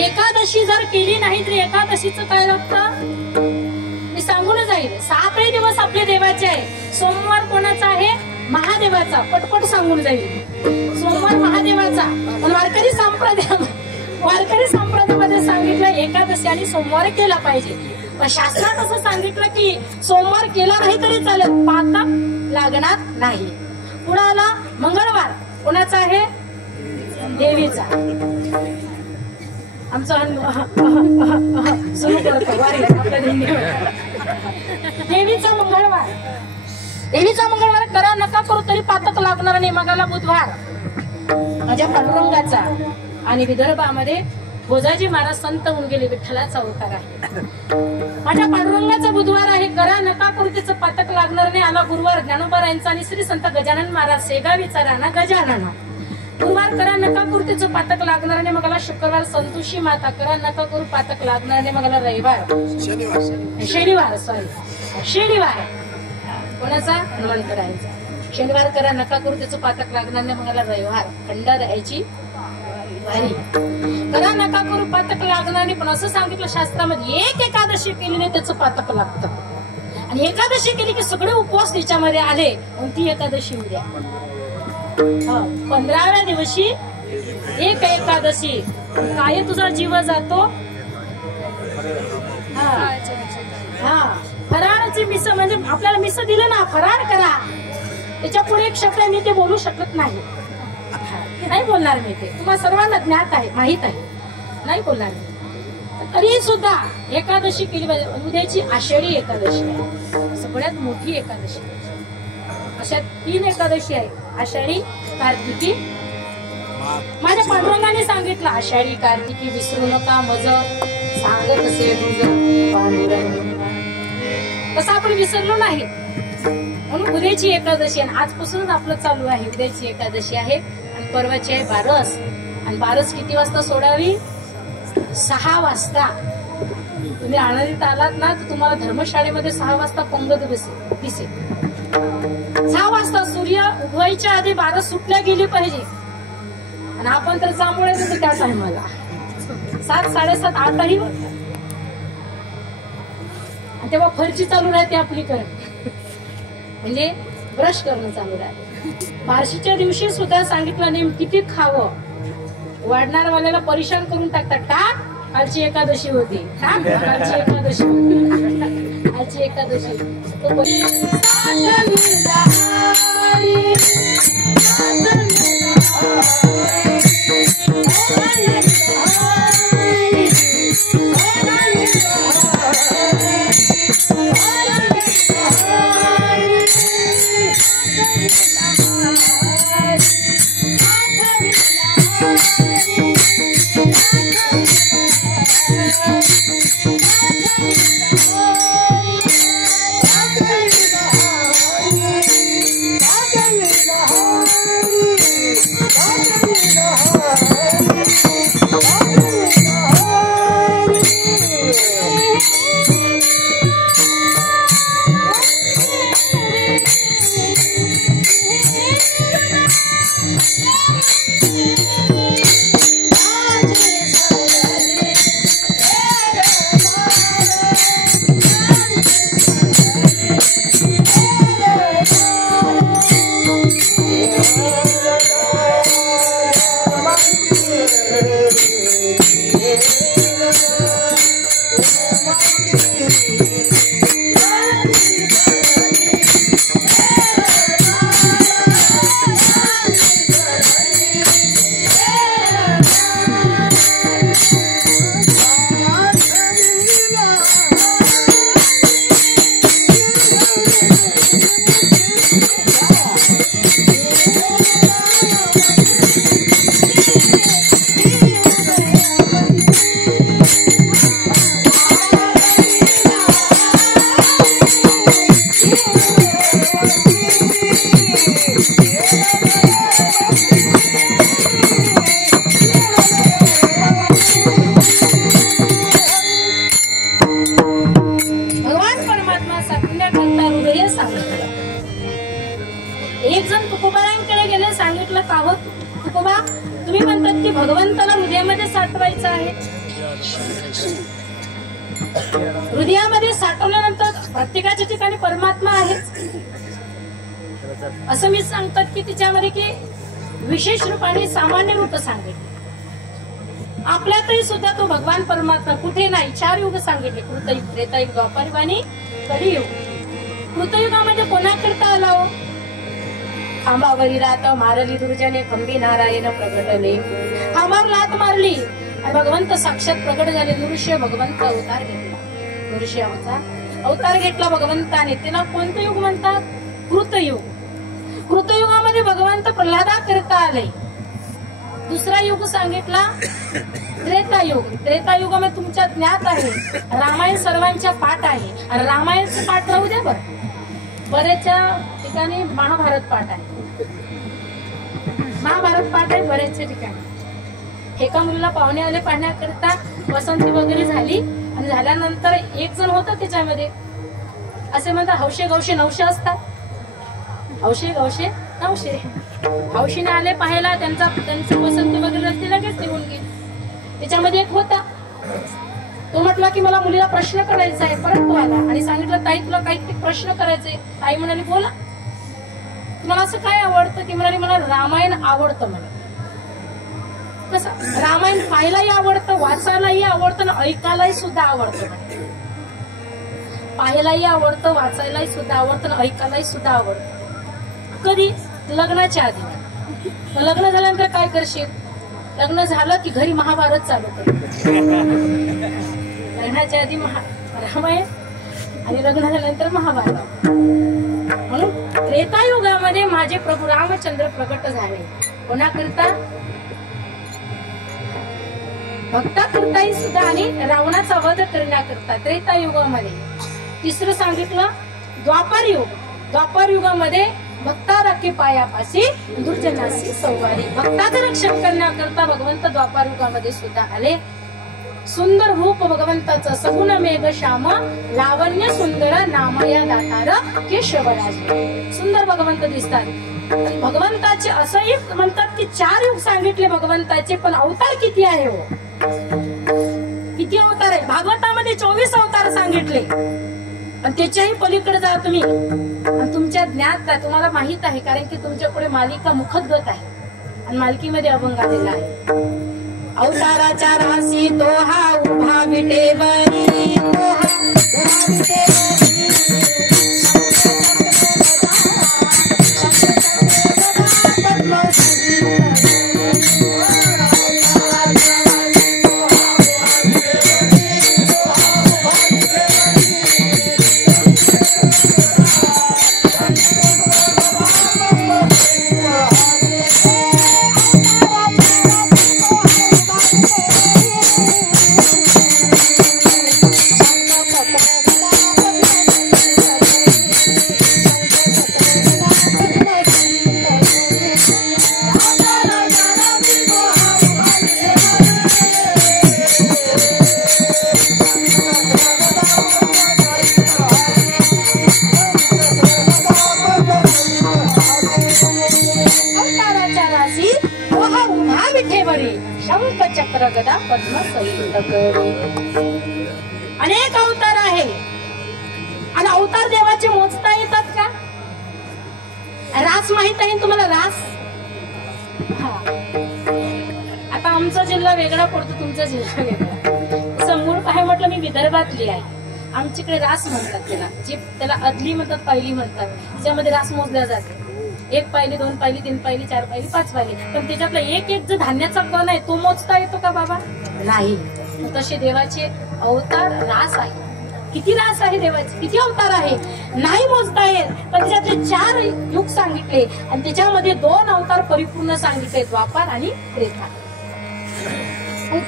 एकादशी जर केली नाही तर एकादशीचं काय लागतं मी सांगून जाईल. 7ही दिवस आपले देवाचे आहे. सोमवार कोणाचा आहे? महादेवाचा. पटपट सांगून जाईल. सोमवार महादेवाचा. वारकरी संप्रदायामध्ये सांगितलं एकादशी आणि सोमवार केला पाहिजे. पण शास्त्रात असं सांगितलं की सोमवार केला नाही तरी चालेल, पातक लागणार नाही. पुढाला मंगळवार कोणाचा आहे? देवीचा. आमचा सुरू करतो वारी आपल्या देवीचा मंगळवार. देवीचा मंगळवार करा नका करू तरी पातक लागणार नाही. मगाला बुधवार माझ्या पांडुरंगाचा. आणि विदर्भामध्ये गोजाजी महाराज संत होऊन गेले, विठ्ठलाचा अवतार आहे. माझ्या पांडुरंगाचा बुधवार आहे, करा नका करू त्याचं पातक लागणार नाही. आला गुरुवार ज्ञानोबा आणि श्री संत गजानन महाराज शेगावीचा राणा गजानन. गुरुवार करा नका करू त्याचं पातक लागणार नाही. मग शुक्रवार संतोषी माता, करा नका करू पातक लागणार नाही. मग रविवार शनिवार कोणाचा? हनुमंतरायांचा. शनिवार करा नका करू त्याचं पातक लागणार नाही. मग रविवार खंडारायाची वारी. करा नका करू पातक लागणार नाही. पण असं सांगितलं शास्त्रामध्ये, एक एकादशी केली नाही त्याचं पातक लागतं. आणि एकादशी केली की सगळे उपवास त्याच्यामध्ये आले. कोणती एकादशी उद्या? 15व्या दिवशी एक एकादशी. काय तुझा जीव जातो? फराळाची मिस म्हणजे आपल्याला मिस दिलं ना, फराळ करा. त्याच्या पुढे एक शब्द मी ते बोलू शकत नाही, नाही बोलणार मी. ते तुम्हाला सर्वांना ज्ञात आहे, माहित आहे, नाही बोलणार मी. तरी सुद्धा एकादशी केली पाहिजे. उद्याची आषाढी एकादशी आहे, सगळ्यात मोठी एकादशी. अशा 3 एकादशी आहे, आषाढी, कार्तिकी. माझ्या पांडुरंगाने सांगितलं आषाढी कार्तिकी विसरू नका मज सांगत असे तुझं पांडुरंग. तसं आपण विसरलो नाही. म्हणून उद्याची एकादशी आणि आजपासूनच आपलं चालू आहे. उद्याची एकादशी आहे आणि परवाची आहे बारस. आणि बारस किती वाजता सोडावी? 6 वाजता. तुम्ही आनंदीत आलात ना तर तुम्हाला धर्मशाळेमध्ये 6 वाजता पंगत दिसेल. 6 वाजता सूर्य उगवायच्या आधी बारस सुटल्या गेली पाहिजे. आणि आपण तर जांभूळ देतो त्या टायमाला 7, 7:30, 8ही वाजता. तेव्हा फरची चालू राहते आपली करत, म्हणजे ब्रश करणं चालू राहते. बारशीच्या दिवशी सुद्धा सांगितलं नेम किती खावं. वाढणार वाल्याला परेशान करून टाकतात. टाक, कालची एकादशी होती, टाक, कालची एकादशी होती, कालची एकादशी. एक जण तुकोबारांकडे गेले, सांगितलं का हो तुकोबा, तुम्ही म्हणतात की भगवंताला हृदयामध्ये साठवायचं आहे. हृदयामध्ये साठवल्यानंतर प्रत्येकाच्या ठिकाणी परमात्मा आहेच असं मी सांगतात की तिच्यामध्ये की विशेष रूपाने सामान्य रूप सांगितले. आपल्यातही सुद्धा तो भगवान परमात्मा कुठे नाही, 4 युग सांगितले, कृतयुग, त्रेतायुग, द्वापारयुग आणि कलियुग. कृतयुगामध्ये कोणाकरता आला हो? खांबावरी रात मारली दुर्जने, खंबी नारायण प्रगटले. खांबावर लात मारली आणि भगवंत साक्षात प्रगट झाले. नृष्य भगवंत अवतार घेतला, नृष्य अवतार घेतला भगवंताने. त्याला कोणतं युग म्हणतात? कृतयुग. कृतयुगामध्ये भगवंत प्रल्हादा करता आले. दुसरा युग सांगितला त्रेतायुग. त्रेतायुगामध्ये तुमच्या ज्ञात आहे रामायण सर्वांच्या पाठ आहे, आणि रामायणचं पाठ राहू द्या बरं, बऱ्याचशा ठिकाणी महाभारत पाठ आहे, महाभारत पाठ आहे बऱ्याचशा ठिकाणी. एका मुलीला पाहुणे आले पाहण्याकरता, वसंती वगैरे झाली आणि झाल्यानंतर एक जण होता त्याच्यामध्ये, असे म्हणतात हौशे गौशे 900 असतात, हौशे गौशे 900. हौशीने आले पाहायला, त्यांची वसंती वगैरे रस्ते लगेच निघून गेली. त्याच्यामध्ये एक होता, तो म्हटला की मला मुलीला प्रश्न करायचा आहे. परत तो आला आणि सांगितलं ताई तुला काही प्रश्न करायचे. ताई म्हणाली बोला, तुम्हाला असं काय आवडतं? ती म्हणाली मला रामायण आवडतं. म्हणे कसं? रामायण पाहायलाही आवडतं, वाचायलाही आवडतं आणि ऐकायलाही सुद्धा आवडतं. म्हणे पाहायलाही आवडतं, वाचायलाही सुद्धा आवडतं आणि ऐकायलाही सुद्धा आवडतं. कधी? लग्नाच्या आधी. लग्न झाल्यानंतर काय करशील? लग्न झालं की घरी महाभारत चालू कर. लग्नाच्या आधी रामायण आणि लग्न झाल्यानंतर महाभारत. म्हणून त्रेतायुगामध्ये माझे प्रभू रामचंद्र प्रकट झाले. कोणाकरता? भक्ताकरताही सुद्धा आणि रावणाचा वध करण्याकरता त्रेतायुगामध्ये. तिसरं सांगितलं द्वापार युग. द्वापार युगामध्ये भक्ता राखे पायापाशी, दुर्जनाशी संवारी. भक्ताचं रक्षण करण्याकरता भगवंत द्वापार युगामध्ये सुद्धा आले. सुंदर रूप भगवंताचं, सगुण मेघ श्याम, लावण्य सुंदर, नामया दातार केशवराज. सुंदर भगवंत दिसतात. भगवंताचे असंही म्हणतात की 4 युग सांगितले भगवंताचे, पण अवतार किती आहे हो? किती अवतार आहे? भागवतामध्ये 24 अवतार सांगितले, पण त्याच्याही पलीकडे जा तुम्ही आणि तुमच्या ज्ञात जा. तुम्हाला माहित आहे, कारण की तुमच्या पुढे मालिका मुखद्गत आहे आणि मालिकेमध्ये अभंग आलेला आहे. अवताराच्या राशी तो हा उभा विटेवरी, तो हा उभा विटेवरी. शंख चक्र गदा पद्म सहित करी. अनेक अवतार आहे आणि अवतार देवाचे मोजता येतात का? रास माहित आहे तुम्हाला? रास आता आमचा जिल्हा वेगळा पडतो, तुमचा जिल्हा वेगळा. समूळ काय म्हटलं, मी विदर्भातली आहे. आमच्याकडे रास म्हणतात त्याला, जे त्याला अदली म्हणतात, पहिली म्हणतात. त्याच्यामध्ये रास मोजल्या जाते. 1 पायली, 2 पायली, 3 पायली, 4 पायली, 5 पायली. पण त्याच्यातला एक एक जो धान्याचा कण आहे तो मोजता येतो का बाबा? नाही. तसे देवाचे अवतार रास आहे. किती रास आहे देवाचे, किती अवतार आहे नाही मोजता येत. पण त्याच्यातले 4 युग सांगितले आणि त्याच्यामध्ये 2 अवतार परिपूर्ण सांगितले, द्वापार आणि त्रेता.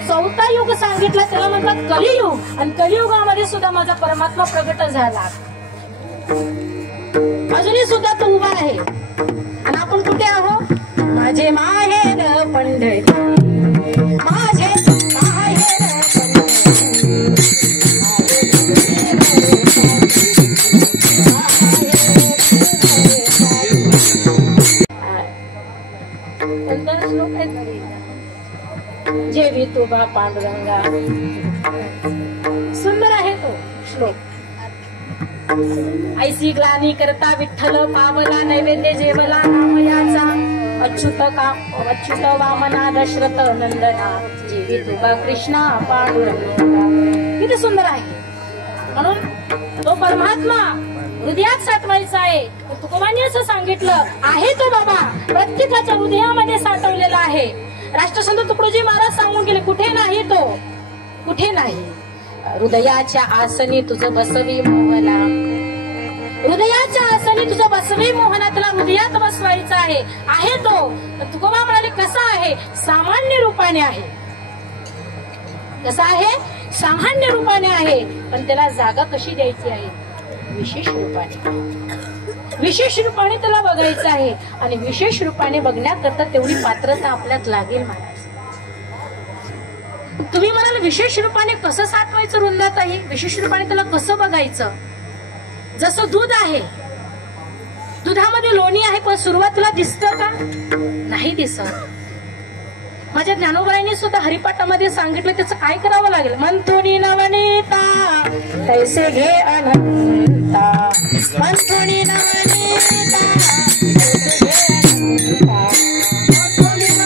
4था युग सांगितला त्याला म्हणतात कलियुग. आणि कलियुगामध्ये सुद्धा माझा परमात्मा प्रगट झाला. अजूनही सुद्धा तो उभा आहे. आणि आपण कुठे आहोत? माझे माहेर पंढरी, माझे माहेर पंढरी. श्लोक आहे जेवी तुबा पांडुरंगा. सुंदर आहे तो श्लोक. ऐसी ग्लानी करता विठ्ठल पावला, नैवेद्य जेवला नामयाचा. अच्युत वामना दशरथ नंदना, जेवी तुबा कृष्णा पांडुरंगा. किती सुंदर आहे. म्हणून तो परमात्मा हृदयात साठवायचा आहे. तुकोबांनी असं सांगितलं आहे, तो बाबा प्रत्येकाच्या हृदयामध्ये साठवलेला आहे. राष्ट्रसंत तुकडोजी महाराज सांगून गेले, कुठे नाही तो, कुठे नाही. हृदयाच्या आसनी तुझं बसवी मोहना, हृदयाच्या आसनी तुझं बसवी मोहना. तुला हृदयात बसवायचं आहे तो. तुकोबा म्हणाले कसा आहे? सामान्य रूपाने आहे. कसा आहे? सामान्य रूपाने आहे. पण त्याला जागा कशी द्यायची आहे? विशेष रूपाने. विशेष रूपाने त्याला बघायचं आहे. आणि विशेष रूपाने बघण्याकरता तेवढी पात्रता आपल्यात लागेल महाराज. तुम्ही म्हणाल विशेष रूपाने कसं साठवायचं वृंदाताई? विशेष रूपाने त्याला कसं बघायचं? जसं दूध आहे, दुधामध्ये लोणी आहे, पण सुरुवातीला दिसतं का? नाही दिसत. माझ्या ज्ञानोबाईंनी सुद्धा हरिपाठामध्ये सांगितलं त्याचं काय करावं लागेल. मंथुनी नवनीता तैसे घे अनंता, मंथुनी नवनीता तैसे घे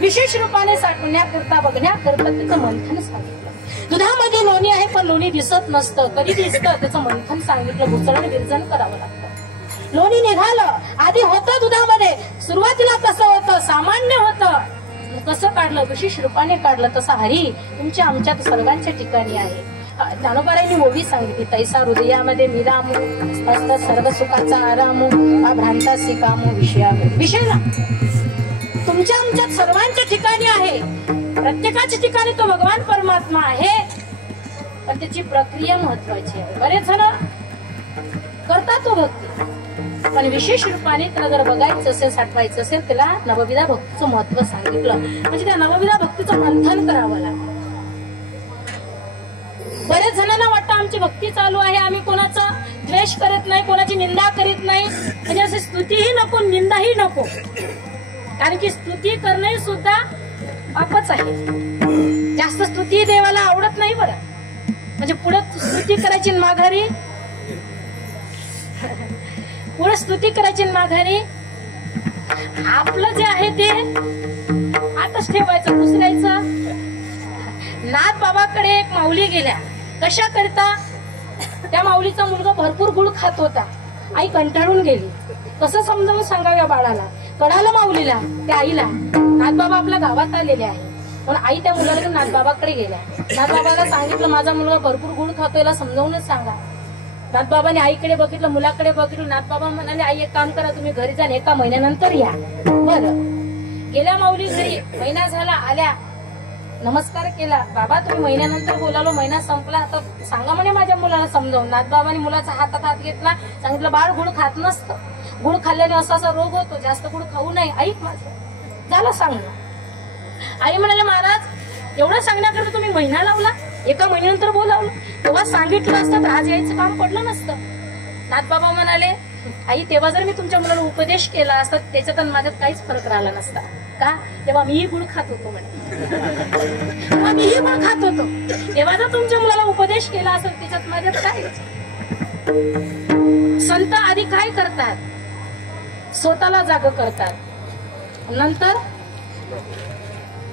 विशेष रूपाने साठवण्याकरता बघण्याकरता त्याचं मंथन सांगितलं. दुधामध्ये लोणी आहे पण लोणी दिसत नसतं. कधी दिसतं? त्याचं मंथन सांगितलं. घुसळण विरजन करावं लागतं. लोणी निघालं. आधी होतं दुधामध्ये, सुरुवातीला कसं होतं? सामान्य होतं. कसं काढलं? विशेष रूपाने काढलं. तसं हरी तुमच्या आमच्यात सर्वांच्या ठिकाणी आहे. ज्ञानोबारायांनी ओवी सांगितली, तैसा हृदयामध्ये मिरामू असता सर्व सुखाचा आरामू हा भ्रांता सिकामू विषयला. तुमच्या आमच्या सर्वांच्या ठिकाणी आहे, प्रत्येकाच्या ठिकाणी तो भगवान परमात्मा आहे, पण त्याची प्रक्रिया महत्वाची आहे. बरेच जण करतात तो भक्ती, पण विशेष रूपाने त्याला जर बघायचं असेल, साठवायचं असेल, त्याला नवविधा भक्तीचं महत्व सांगितलं. म्हणजे त्या नवविधा भक्तीचं मंथन करावं लागतं. बरेच जणांना वाटतं आमची भक्ती चालू आहे, आम्ही कोणाचा द्वेष करत नाही, कोणाची निंदा करीत नाही, म्हणजे असे स्तुतीही नको, निंदाही नको. कारण की स्तुती करणे सुद्धा पापच आहे. जास्त स्तुती देवाला आवडत नाही बरं. म्हणजे पुढे स्तुती करायची माघारी, पुढे स्तुती करायची माघारी आपलं जे आहे ते आताच ठेवायचं. दुसऱ्याचं. नाथ बाबाकडे एक माऊली गेल्या. कशा करता? त्या माऊलीचा मुलगा भरपूर गुळ खात होता. आई कंटाळून गेली. कसं समजावून सांगाव्या बाळाला? कळालं माऊलीला, त्या आईला नाथबाबा आपल्या गावात आलेले आहे. म्हणून आई त्या मुलाला नाथबाबाकडे गेल्या. नाथबाबाला सांगितलं, माझा मुलगा भरपूर गुळ खातो, याला समजावूनच सांगा. नाथबाबाने आईकडे बघितलं, मुलाकडे बघितलं. नाथबाबा म्हणाले, आई एक काम करा, तुम्ही घरी जा, 1 महिन्यानंतर या. बरं. गेल्या माऊली घरी. महिना झाला, आल्या, नमस्कार केला. बाबा तुम्ही महिन्यानंतर बोलालो, महिना संपला, आता सांगा म्हणे माझ्या मुलाला समजावून. नाथबाबाने मुलाचा हातात हात घेतला, सांगितलं, बाळ गुळ खात नसतं, गुळ खाल्ल्याने असा असा रोग होतो, जास्त गुळ खाऊ नये. ऐक माझं. झालं सांगणं. आई म्हणाले, महाराज एवढं सांगण्याकरता तुम्ही महिना लावला, 1 महिन्यानंतर बोलावलं, तेव्हा सांगितलं असतं तर आज यायचं काम पडलं नसतं. नाथबाबा म्हणाले, आई तेव्हा जर मी तुमच्या मुलाला उपदेश केला असता, त्याच्यात माझ्यात काहीच फरक राहिला नसता. का? तेव्हा मीही गुळ खात होतो म्हणे. तेव्हा मीही गुळ खात होतो. तेव्हा जर तुमच्या मुलाला उपदेश केला असेल, त्याच्यात माझ्यात काय? संत आधी काय करतात? स्वतःला जाग करतात. नंतर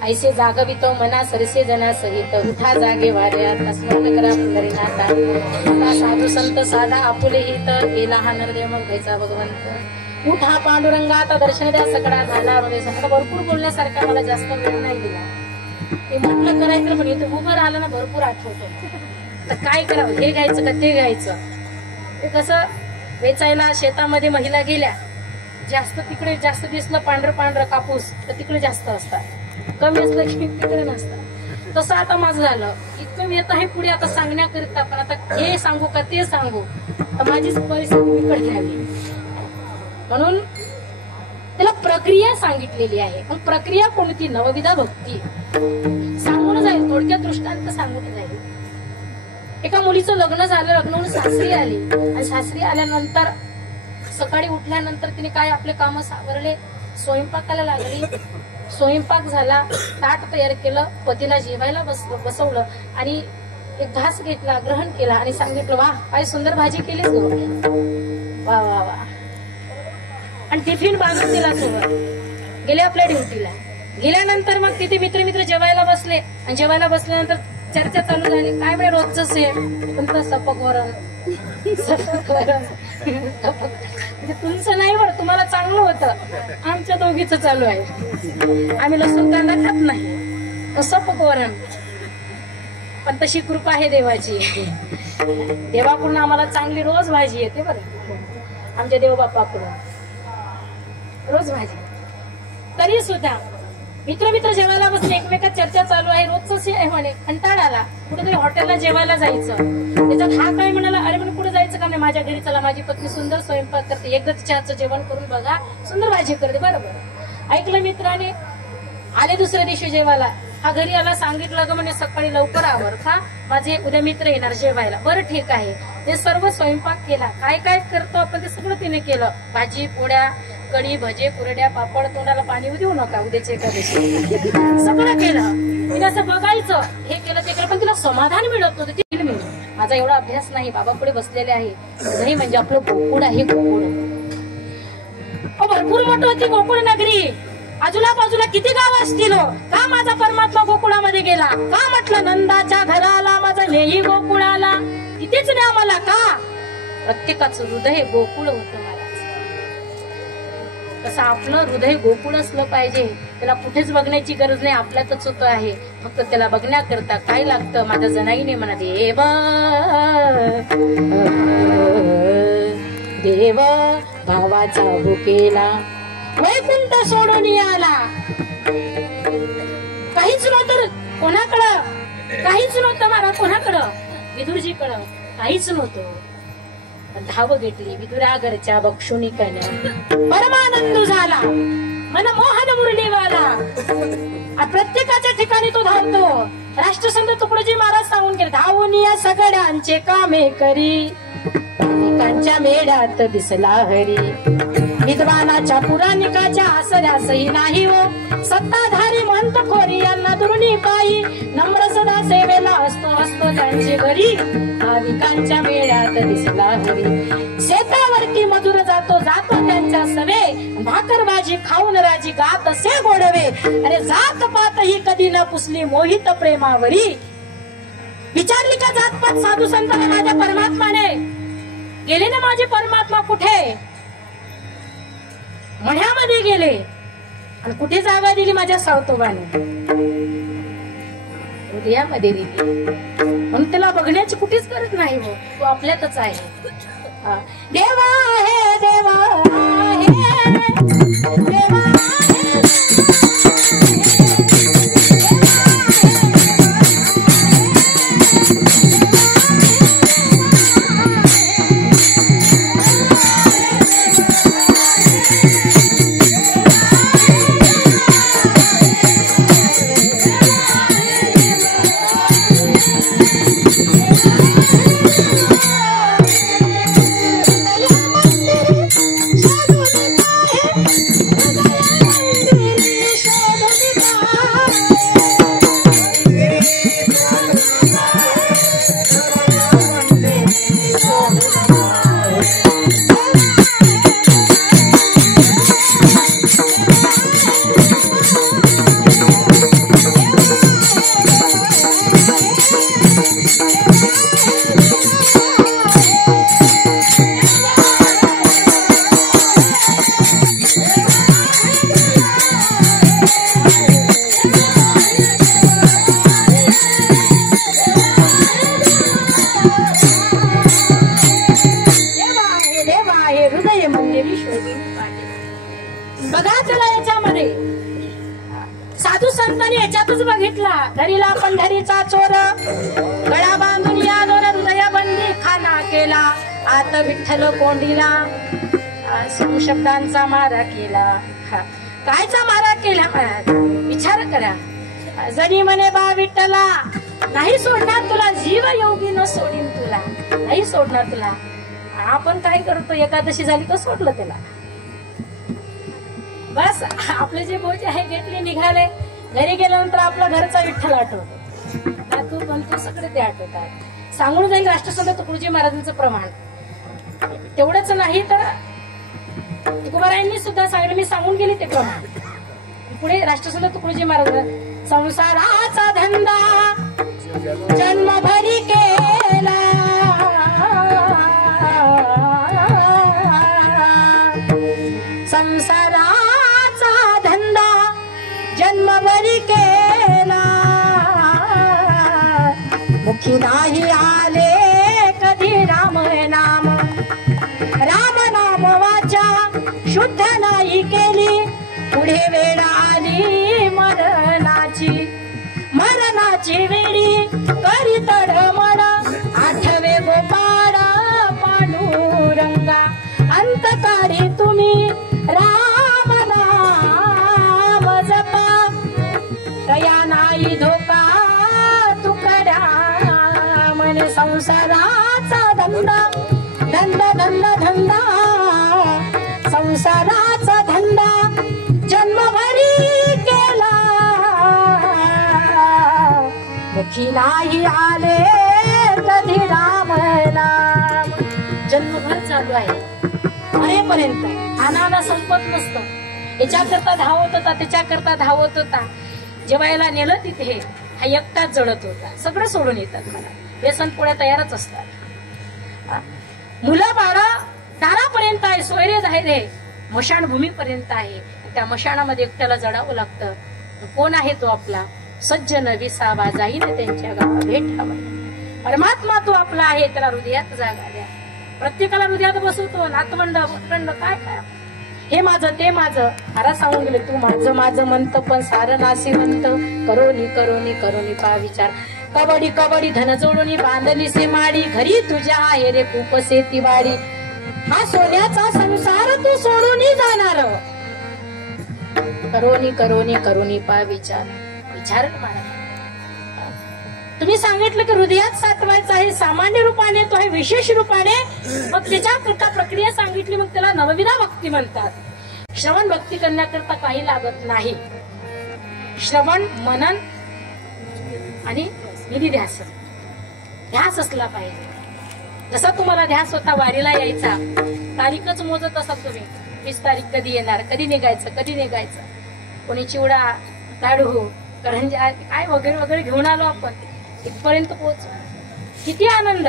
ऐसे जागवितो मना सरसे जना सहित उठा जागे वाऱ्यात स्मरण करा पंढरीनाथा. साधू संत साधा आपुले हित गेला हा नरदेव मग घ्यायचा भगवंत. उठा पांडुरंगा आता दर्शन द्या सगळा झाला हृदय. आता भरपूर बोलण्यासारखा मला जास्त वेळ नाही दिला. ते म्हटलं करायचं पण इथं उभं राहिलं ना भरपूर आठवतो. तर काय करावं, हे घ्यायचं का ते घ्यायचं? ते कसं वेचायला शेतामध्ये महिला गेल्या, जास्त तिकडे जास्त दिसलं पांढरं पांढरं कापूस तर तिकडे जास्त असतात, कमी असलं की तिकडे नसतात. तसं आता माझं झालं. इतकं येत आहे पुढे आता सांगण्याकरिता, पण आता हे सांगू का ते सांगू, तर माझीच परिस्थिती बिकट झाली. म्हणून त्याला प्रक्रिया सांगितलेली आहे. पण प्रक्रिया कोणती? नवविधा भक्ती. सांगून जाईल, थोडक्यात दृष्टांत सांगून जाईल. एका मुलीचं लग्न झालं, लग्न होऊन सासरी आली, आणि सासरी आल्यानंतर सकाळी उठल्यानंतर तिने काय आपले काम सावरले, स्वयंपाकाला लागली. स्वयंपाक झाला, ताट तयार केलं, पतीला जेवायला बसवलं आणि एक घास घेतला, ग्रहण केला आणि सांगितलं, वा काय सुंदर भाजी केलीस ग, वा वा वा. आणि टिफिन बांधून दिला सोबत. गेले आपल्या ड्युटीला. गेल्यानंतर मग तिथे मित्र जेवायला बसले, आणि जेवायला बसल्यानंतर चर्चा चालू झाली. काय म्हणजे रोजच आहे तुमचं सपक वरण, सपक वरण. म्हणजे तुमचं नाही बरं, तुम्हाला चांगलं होतं, आमच्या दोघीच चालू आहे. आम्ही लसूण कांदा खात नाही, तर सपक वरण. पण तशी कृपा आहे देवाची. देवाकडून आम्हाला चांगली रोज भाजी येते बरं, आमच्या देवबापाकडून रोज भाजी. तरी सुद्धा मित्र जेवायला बसले, एकमेकात चर्चा चालू आहे. रोजच आहे म्हणे, कंटाळा आला, कुठेतरी हॉटेलला जेवायला जायचं. त्याच्यात हा काय म्हणाला, अरे म्हणे कुठे जायचं का नाही, माझ्या घरी चला, माझी पत्नी सुंदर स्वयंपाक करते, एकदा तिच्याचं जेवण करून बघा, सुंदर भाजी करते. बरोबर ऐकलं मित्राने. आले दुसऱ्या दिवशी जेवायला. हा घरी आला, सांगितलं ग म्हणे सकाळी लवकर आवर का, माझे उद्या मित्र येणार जेवायला. बरं ठीक आहे. ते सर्व स्वयंपाक केला. काय काय करतो आपण ते सगळं तिने केलं. भाजी, पोळ्या, कढी, भजे, कुरड्या, पापड, तोंडाला पाणी देऊ नका उद्याच्या एकादशी. सगळं केलं. तिने असं बघायचं, हे केलं ते केलं, पण तिला समाधान मिळत नव्हतं. तिला मिळत माझा एवढा अभ्यास नाही, बाबा पुढे बसलेले आहे. नाही म्हणजे आपलं गोकुळ आहे, गोकुळ भरपूर मोठं होती गोकुळ नगरी. आजूला बाजूला किती गाव असतील. का माझा परमात्मा गोकुळामध्ये गेला? का म्हटलं नंदाच्या घराला माझा नेही गोकुळाला. तिथेच न्या मला. का? प्रत्येकाचं हृदय गोकुळ होतं. तसं आपलं हृदय गोकुळ असलं पाहिजे. त्याला कुठेच बघण्याची गरज नाही, आपल्यातच होत आहे. फक्त त्याला बघण्याकरता काय लागतं? माझ्या जनाईने म्हणा, देव देव भावाचा भुकेला वैकुंठ सोडून आला. काहीच नव्हतं कोणाकडं, काहीच नव्हतं मला कोणाकडं, विदुरजीकडं काहीच नव्हतं. धाव घेतली विदुरागरच्या बक्षुनी कन्या, परमानंद झाला मन मोहन मुरलीवाला. प्रत्येकाच्या ठिकाणी तो धावतो. राष्ट्रसंत तुकडोजी महाराज सांगून गेले, धावून या सगळ्यांचे कामे करी, कांच्या मेढ्यात दिसला हरी. विद्वानाच्या पुराणिकाच्या आसऱ्यासही नाही हो, सत्ताधारी म्हणतो खोरी यांना दुर्णी पायी. नम्र सदा सेवेला असतो असतो त्यांचे घरी, भाविकांच्या मेळ्यात दिसला हरी. शेतावरती मजूर जातो जातो त्यांच्या सवे, भाकर भाजी खाऊन राजी गात असे गोडवे. अरे जात पात ही कधी न पुसली मोहित प्रेमावरी. विचारली का जातपात साधू संतांना माझ्या परमात्माने? गेले ना माझे परमात्मा कुठे? मढ्यामध्ये गेले. आणि कुठे जागा दिली माझ्या सावतोबाने? हृदयामध्ये दिली. म्हणून त्याला बघण्याची कुठेच गरज नाही हो, तो आपल्यातच आहे. देवा आहे देवा आहे देवा आहे. साधू संतांनी याच्यातच बघितला. धरीला पंढरीचा चोर, गळा बांधून या दोन हृदया बंदी खाना केला. आत विठ्ठल कोंडीला, शब्दांचा मारा केला. कायचा मारा केला? विचार करा. जणी म्हणे बा विठ्ठला, नाही सोडणार तुला, जीव योगी न सोडीन तुला, नाही सोडणार तुला. आपण काय करतो? एकादशी झाली का सोडलं त्याला. बस आपले जे बोज आहे घेतले, निघाले. घरी गेल्यानंतर आपला घरचा विठ्ठल आठवतो, नातू पंतू सगळे ते आठवतात. सांगून जाईल राष्ट्रसंत तुकडोजी महाराजांचं प्रमाण. तेवढंच नाही तर तुकोबारायांनी सुद्धा सांगितलं, मी सांगून गेली ते प्रमाण. पुढे राष्ट्रसंत तुकडोजी महाराज, संसाराचा धंदा जन्मभरी केला, संसाराचा धंदा जन्मभरी केला. मुखी नाही आले कधी राम नाम, राम नाम वाचा शुद्ध नाही केली. पुढे वेळ आली मरणाची, मरणाची वेळी करी तडमड. आठवे गोपाळा पांडुरंगा, अंतकारी तुम्ही राम नाम जपा. तया नाही धोका तुकड्या म्हणे. संसाराचा धंदा धंदा धंदा धंदा, संसाराचा धंदा जन्मभरी केला. मुखी नाही आले कधी राम नाम. जन्मभर चालू आहे मरेपर्यंत. आनाला संपत नसतं. याच्याकरता धावत होता, त्याच्याकरता धावत होता. जेवायला नेलं तिथे हा एकटाच जळत होता. सगळं सोडून येतात मला, व्यसन पोळ्या तयारच असतात. मुलं बाळा दारापर्यंत आहे, सोयरे धायरे मशानभूमीपर्यंत आहे. त्या मशानामध्ये एकट्याला जडावं लागतं. कोण आहे तो आपला सज्जन विसावा जाईल त्यांच्या गावा भेटावा. परमात्मा तो आपला आहे, त्याला हृदयात जागा द्या. प्रत्येकाला हृदयात बसवतो. नातवंड भूखंड काय काय हे माझं ते माझं हारा सांगून गेले. तू माझं माझं म्हणत पण सारं नाशिवंत. करोनी करोनी करोनी पा विचार. कबडी कबडी धन जोडून बांधली से माडी. घरी तुझ्या आहे रे खूप शेती वाडी. हा सोन्याचा संसार तू सोडून जाणार. करोनी करोनी करोनी पा विचार. विचार मला तुम्ही सांगितलं की हृदयात साठवायचं आहे. सामान्य रूपाने तो आहे विशेष रूपाने. मग त्याच्याकरता प्रक्रिया सांगितली. मग त्याला नवविधा भक्ती म्हणतात. श्रवण भक्ती करण्याकरता काही लागत नाही. श्रवण मनन आणि निधी ध्यास. ध्यास असला पाहिजे. जसा तुम्हाला ध्यास होता वारीला यायचा, तारीखच मोजत असाल तुम्ही. 20 तारीख कधी येणार, कधी निघायचं, कधी निघायचं. कोणी चिवडा, लाडू, करंजा काय वगैरे वगैरे घेऊन आलो आपण. इथपर्यंत पोहोचलो. किती आनंद,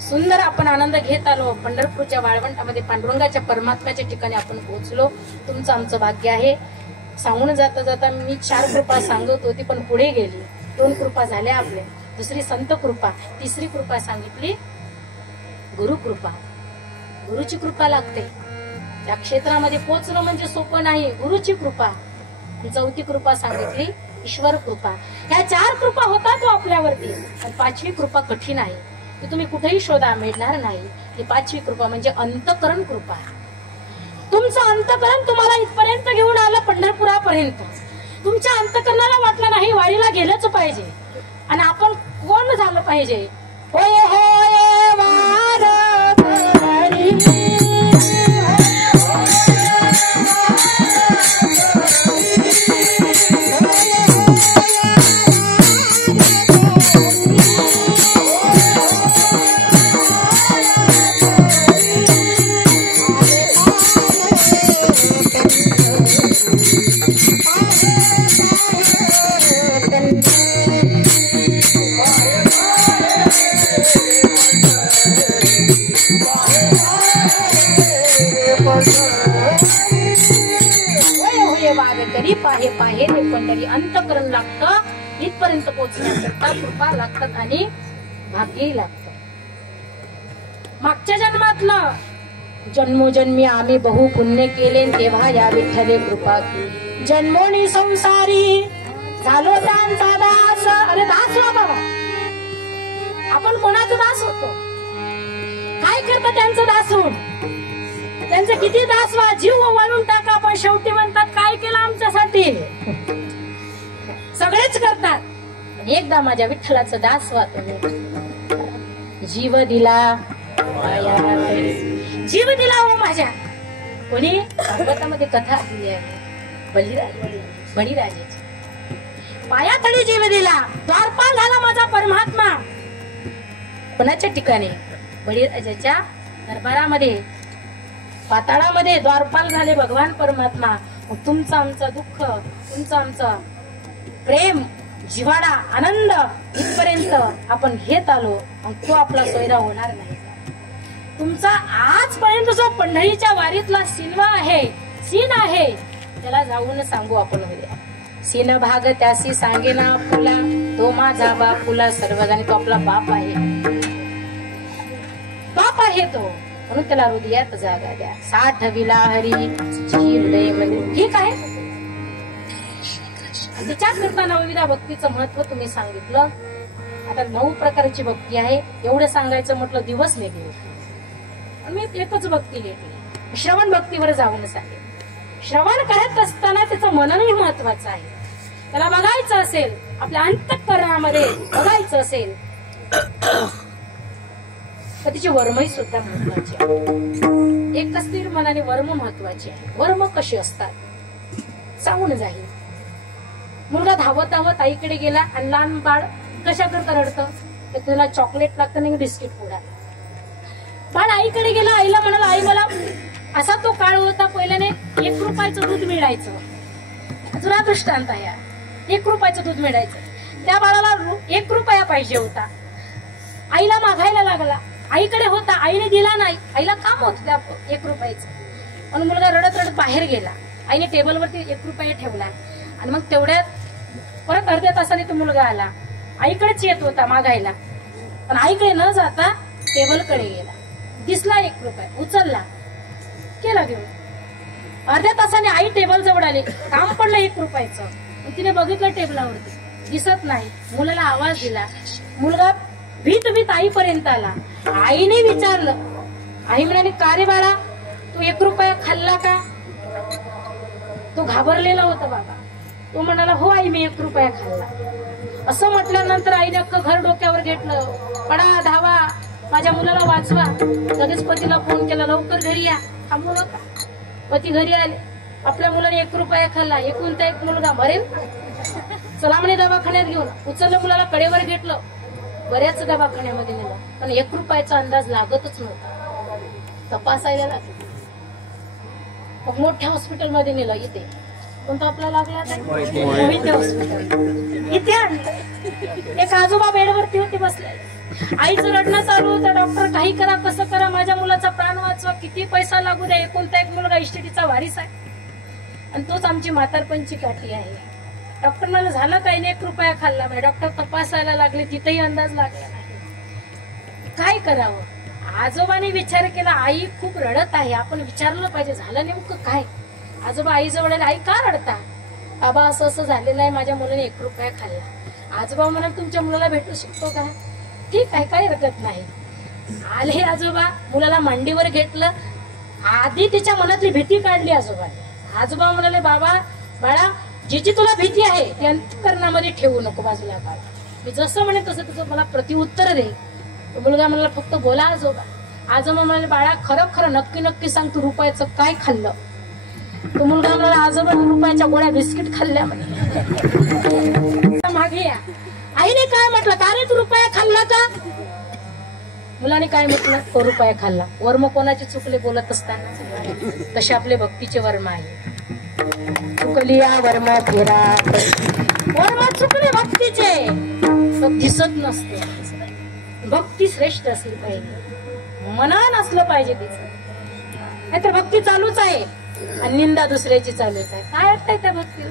सुंदर आपण आनंद घेत आलो. पंढरपूरच्या वाळवंटामध्ये पांडुरंगाच्या परमात्म्याच्या ठिकाणी आपण पोहोचलो. तुमचं आमचं भाग्य आहे. सांगून जाता जाता मी 4 कृपा सांगत होती पण पुढे गेली. 2 कृपा झाल्या आपल्या. दुसरी संत कृपा, तिसरी कृपा सांगितली गुरु कृपा. गुरुची कृपा लागते. त्या क्षेत्रामध्ये पोहोचणं म्हणजे सोपं नाही. गुरुची कृपा. 4थी कृपा सांगितली ईश्वर कृपा. ह्या 4 कृपा होतात आपल्यावरती. आणि 5वी कृपा कठीण आहे. ती तुम्ही कुठेही शोधा, मिळणार नाही. ही 5वी कृपा म्हणजे अंतकरण कृपा. तुमचं अंतकरण तुम्हाला इथपर्यंत घेऊन आलं पंढरपुरापर्यंत. तुमच्या अंतकरणाला वाटलं नाही वारीला गेलंच पाहिजे. आणि आपण कोण झालं पाहिजे. होय होय वारकरी. पाहे पाहे ते पंढरी. अंतकरण लागतं इथपर्यंत पोहोचण्याकरता. कृपा लागतात आणि भाग्यही लागतं. मागच्या जन्मातलं जन्मोजन्मी आम्ही बहु पुण्य केले तेव्हा या विठ्ठले कृपा केली. जन्मोनी संसारी झालो त्यांचा दास. अरे दास हो बाबा. आपण कोणाचा दास होतो. काय करता त्यांचं दास होऊन. त्यांचे किती दास व्हा, जीव ओवाळून टाका. पण शेवटी म्हणतात काय केलं आमच्यासाठी. सगळेच करतात. एकदा माझ्या विठ्ठलाचं दास व्हा तुम्ही. जीव दिला जीव दिला हो माझ्या. कोणी भागवतामध्ये कथा दिली आहे बळीराजाची. पायातळी जीव दिला. द्वारपाल झाला माझा परमात्मा. कोणाच्या ठिकाणी. बळीराजाच्या दरबारामध्ये, पाताळामध्ये द्वारपाल झाले भगवान परमात्मा. तुमचं आमचं दुःख, तुमचं आमचं प्रेम, जिव्हाळा, आनंद इथपर्यंत आपण घेत आलो. तो आपला सोयरा होणार नाही. तुमचा आजपर्यंत जो पंढरीच्या वारीतला सिनवा आहे, सीन आहे, त्याला जाऊन सांगू आपण उद्या. सीन भाग त्यासी सांगेना फुला. तो माझा बापुला सर्वजण. तो आपला बाप आहे. बाप आहे तो. म्हणून त्याला हृदयात जागा द्या. साठविला हरी हृदय मध्ये. ठीक आहे. तिच्याकरता नवविधा भक्तीचं महत्व तुम्ही सांगितलं. आता 9 प्रकारची भक्ती आहे. एवढं सांगायचं म्हटलं दिवस निघेल. मी एकच भक्ती घेतली. श्रवण भक्तीवर जाऊन सांगेल. श्रवण करत असताना त्याचं मननही महत्वाचं आहे. त्याला बघायचं असेल, आपल्या अंतःकरणामध्ये बघायचं असेल तर तिची वर्मही सुद्धा महत्वाची आहे. एक स्थिर मनाने वर्म महत्वाची आहे. वर्म कशी असतात सांगून जाईल. मुलगा धावत धावत आईकडे गेला आणि लहान बाळ कशा करता रडतं. तर तुला चॉकलेट लागतं नाही बिस्किट पुडा. बाळ आईकडे गेला. आईला म्हणाला आई मला. असा तो काळ होता पहिल्याने 1 रुपयाचं दूध मिळायचं. जुना दृष्टांत आहे. 1 रुपयाचं दूध मिळायचं. त्या बाळाला 1 रुपया पाहिजे होता. आईला मागायला लागला. आईकडे होता, आईने दिला नाही. आईला काम होत त्या 1 रुपयाचं. आणि मुलगा रडत रडत बाहेर गेला. आईने टेबलवरती 1 रुपया ठेवला आणि मग तेवढ्यात परत अर्ध्या तासाने तो मुलगा आला. आईकडेच येत होता मागायला, पण आईकडे न जाता टेबलकडे गेला. दिसला 1 रुपया, उचलला, केला घेऊन. अर्ध्या तासाने आई टेबल जवळ आली. काम पडलं 1 रुपयाचं. तिने बघितलं टेबलावरती, दिसत नाही. मुलाला आवाज दिला. मुलगा भीत भीत आईपर्यंत आला. आईने विचारलं. आई म्हणाली, का रे बाळा, तू 1 रुपया खाल्ला का? तो घाबरलेला होता बाबा. तो म्हणाला, हो आई, मी 1 रुपया खाल्ला. असं म्हटल्यानंतर आईने अख्खं घर डोक्यावर घेतलं. पडा, धावा, माझ्या मुलाला वाचवा. लगेच पतीला फोन केला, लवकर घरी या, थांबू नका. पती घरी आले. आपल्या मुलाने 1 रुपया खाल्ला. एकुलता एक मुलगा मरेल. चला म्हणे दवाखान्यात घेऊन. उचललं, मुलाला कडेवर घेतलं. बऱ्याच दवाखान्यामध्ये नेलं, पण 1 रुपयाचा अंदाज लागतच नव्हता. तपासायला लागलं. मग मोठ्या हॉस्पिटलमध्ये नेलं. इथे कोणतं आपला लागला, मोहिते हॉस्पिटल. इथे आणलं. एक आजोबा बेडवरती होते बसले. आईचं रडणं चालू होतं. डॉक्टर, काही करा, कसं करा, माझ्या मुलाचा प्राण वाचवा, किती पैसा लागू द्या. एकुलता एक मुलगा इस्टेटीचा वारीस आहे आणि तोच आमची म्हातारपणची काठी आहे. डॉक्टरना झालं काही नाही, 1 रुपया खाल्ला. डॉक्टर तपासायला लागले, तिथेही अंदाज लागला नाही. काय करावं? आजोबाने विचार केला, आई खूप रडत आहे, आपण विचारलं पाहिजे, झालं नेमकं काय? आजोबा आई जवळ आले. आई, का रडता? बाबा, असं असं झालेलं आहे, माझ्या मुलाने 1 रुपया खाल्ला. आजोबा म्हणाल, तुमच्या मुलाला भेटू शकतो का? ठीक आहे, काही हरकत नाही. आले आजोबा, मुलाला मांडीवर घेतलं. आधी तिच्या मनातली भीती काढली आजोबाने. आजोबा म्हणाले, बाबा, बाळा, जिची तुला भीती आहे ती अंतःकरणामध्ये ठेवू नको, बाजूला काढ. मी जसं म्हणे तसं तुझं मला प्रत्युत्तर दे. मुलगा म्हणाला, फक्त बोला आजोबा. आजोबा म्हणाले, बाळा, खरं खरं नक्की नक्की सांग, तू रुपयाचं काय खाल्लं? तो मुलगा म्हणाला, आजोबा, रुपयाच्या गोळ्या बिस्किट खाल्ल्या म्हणे. मागे या. आईने काय म्हटलं, का रे, तू रुपया खाल्ला का? मुलाने काय म्हटलं, तो रुपया खाल्ला. वर्म कोणाचे चुकले बोलत असताना? तसे आपले भक्तीचे वर्म आहे. चुकलिया वर्म फिरा, वर्म चुकले भक्तीचे. तो दिसत नसते. भक्ती श्रेष्ठ असली पाहिजे, मनान असलं पाहिजे तिचं. नाहीतर भक्ती चालूच आहे आणि निंदा दुसऱ्याची चालूच आहे. काय वाटतंय त्या भक्तीला?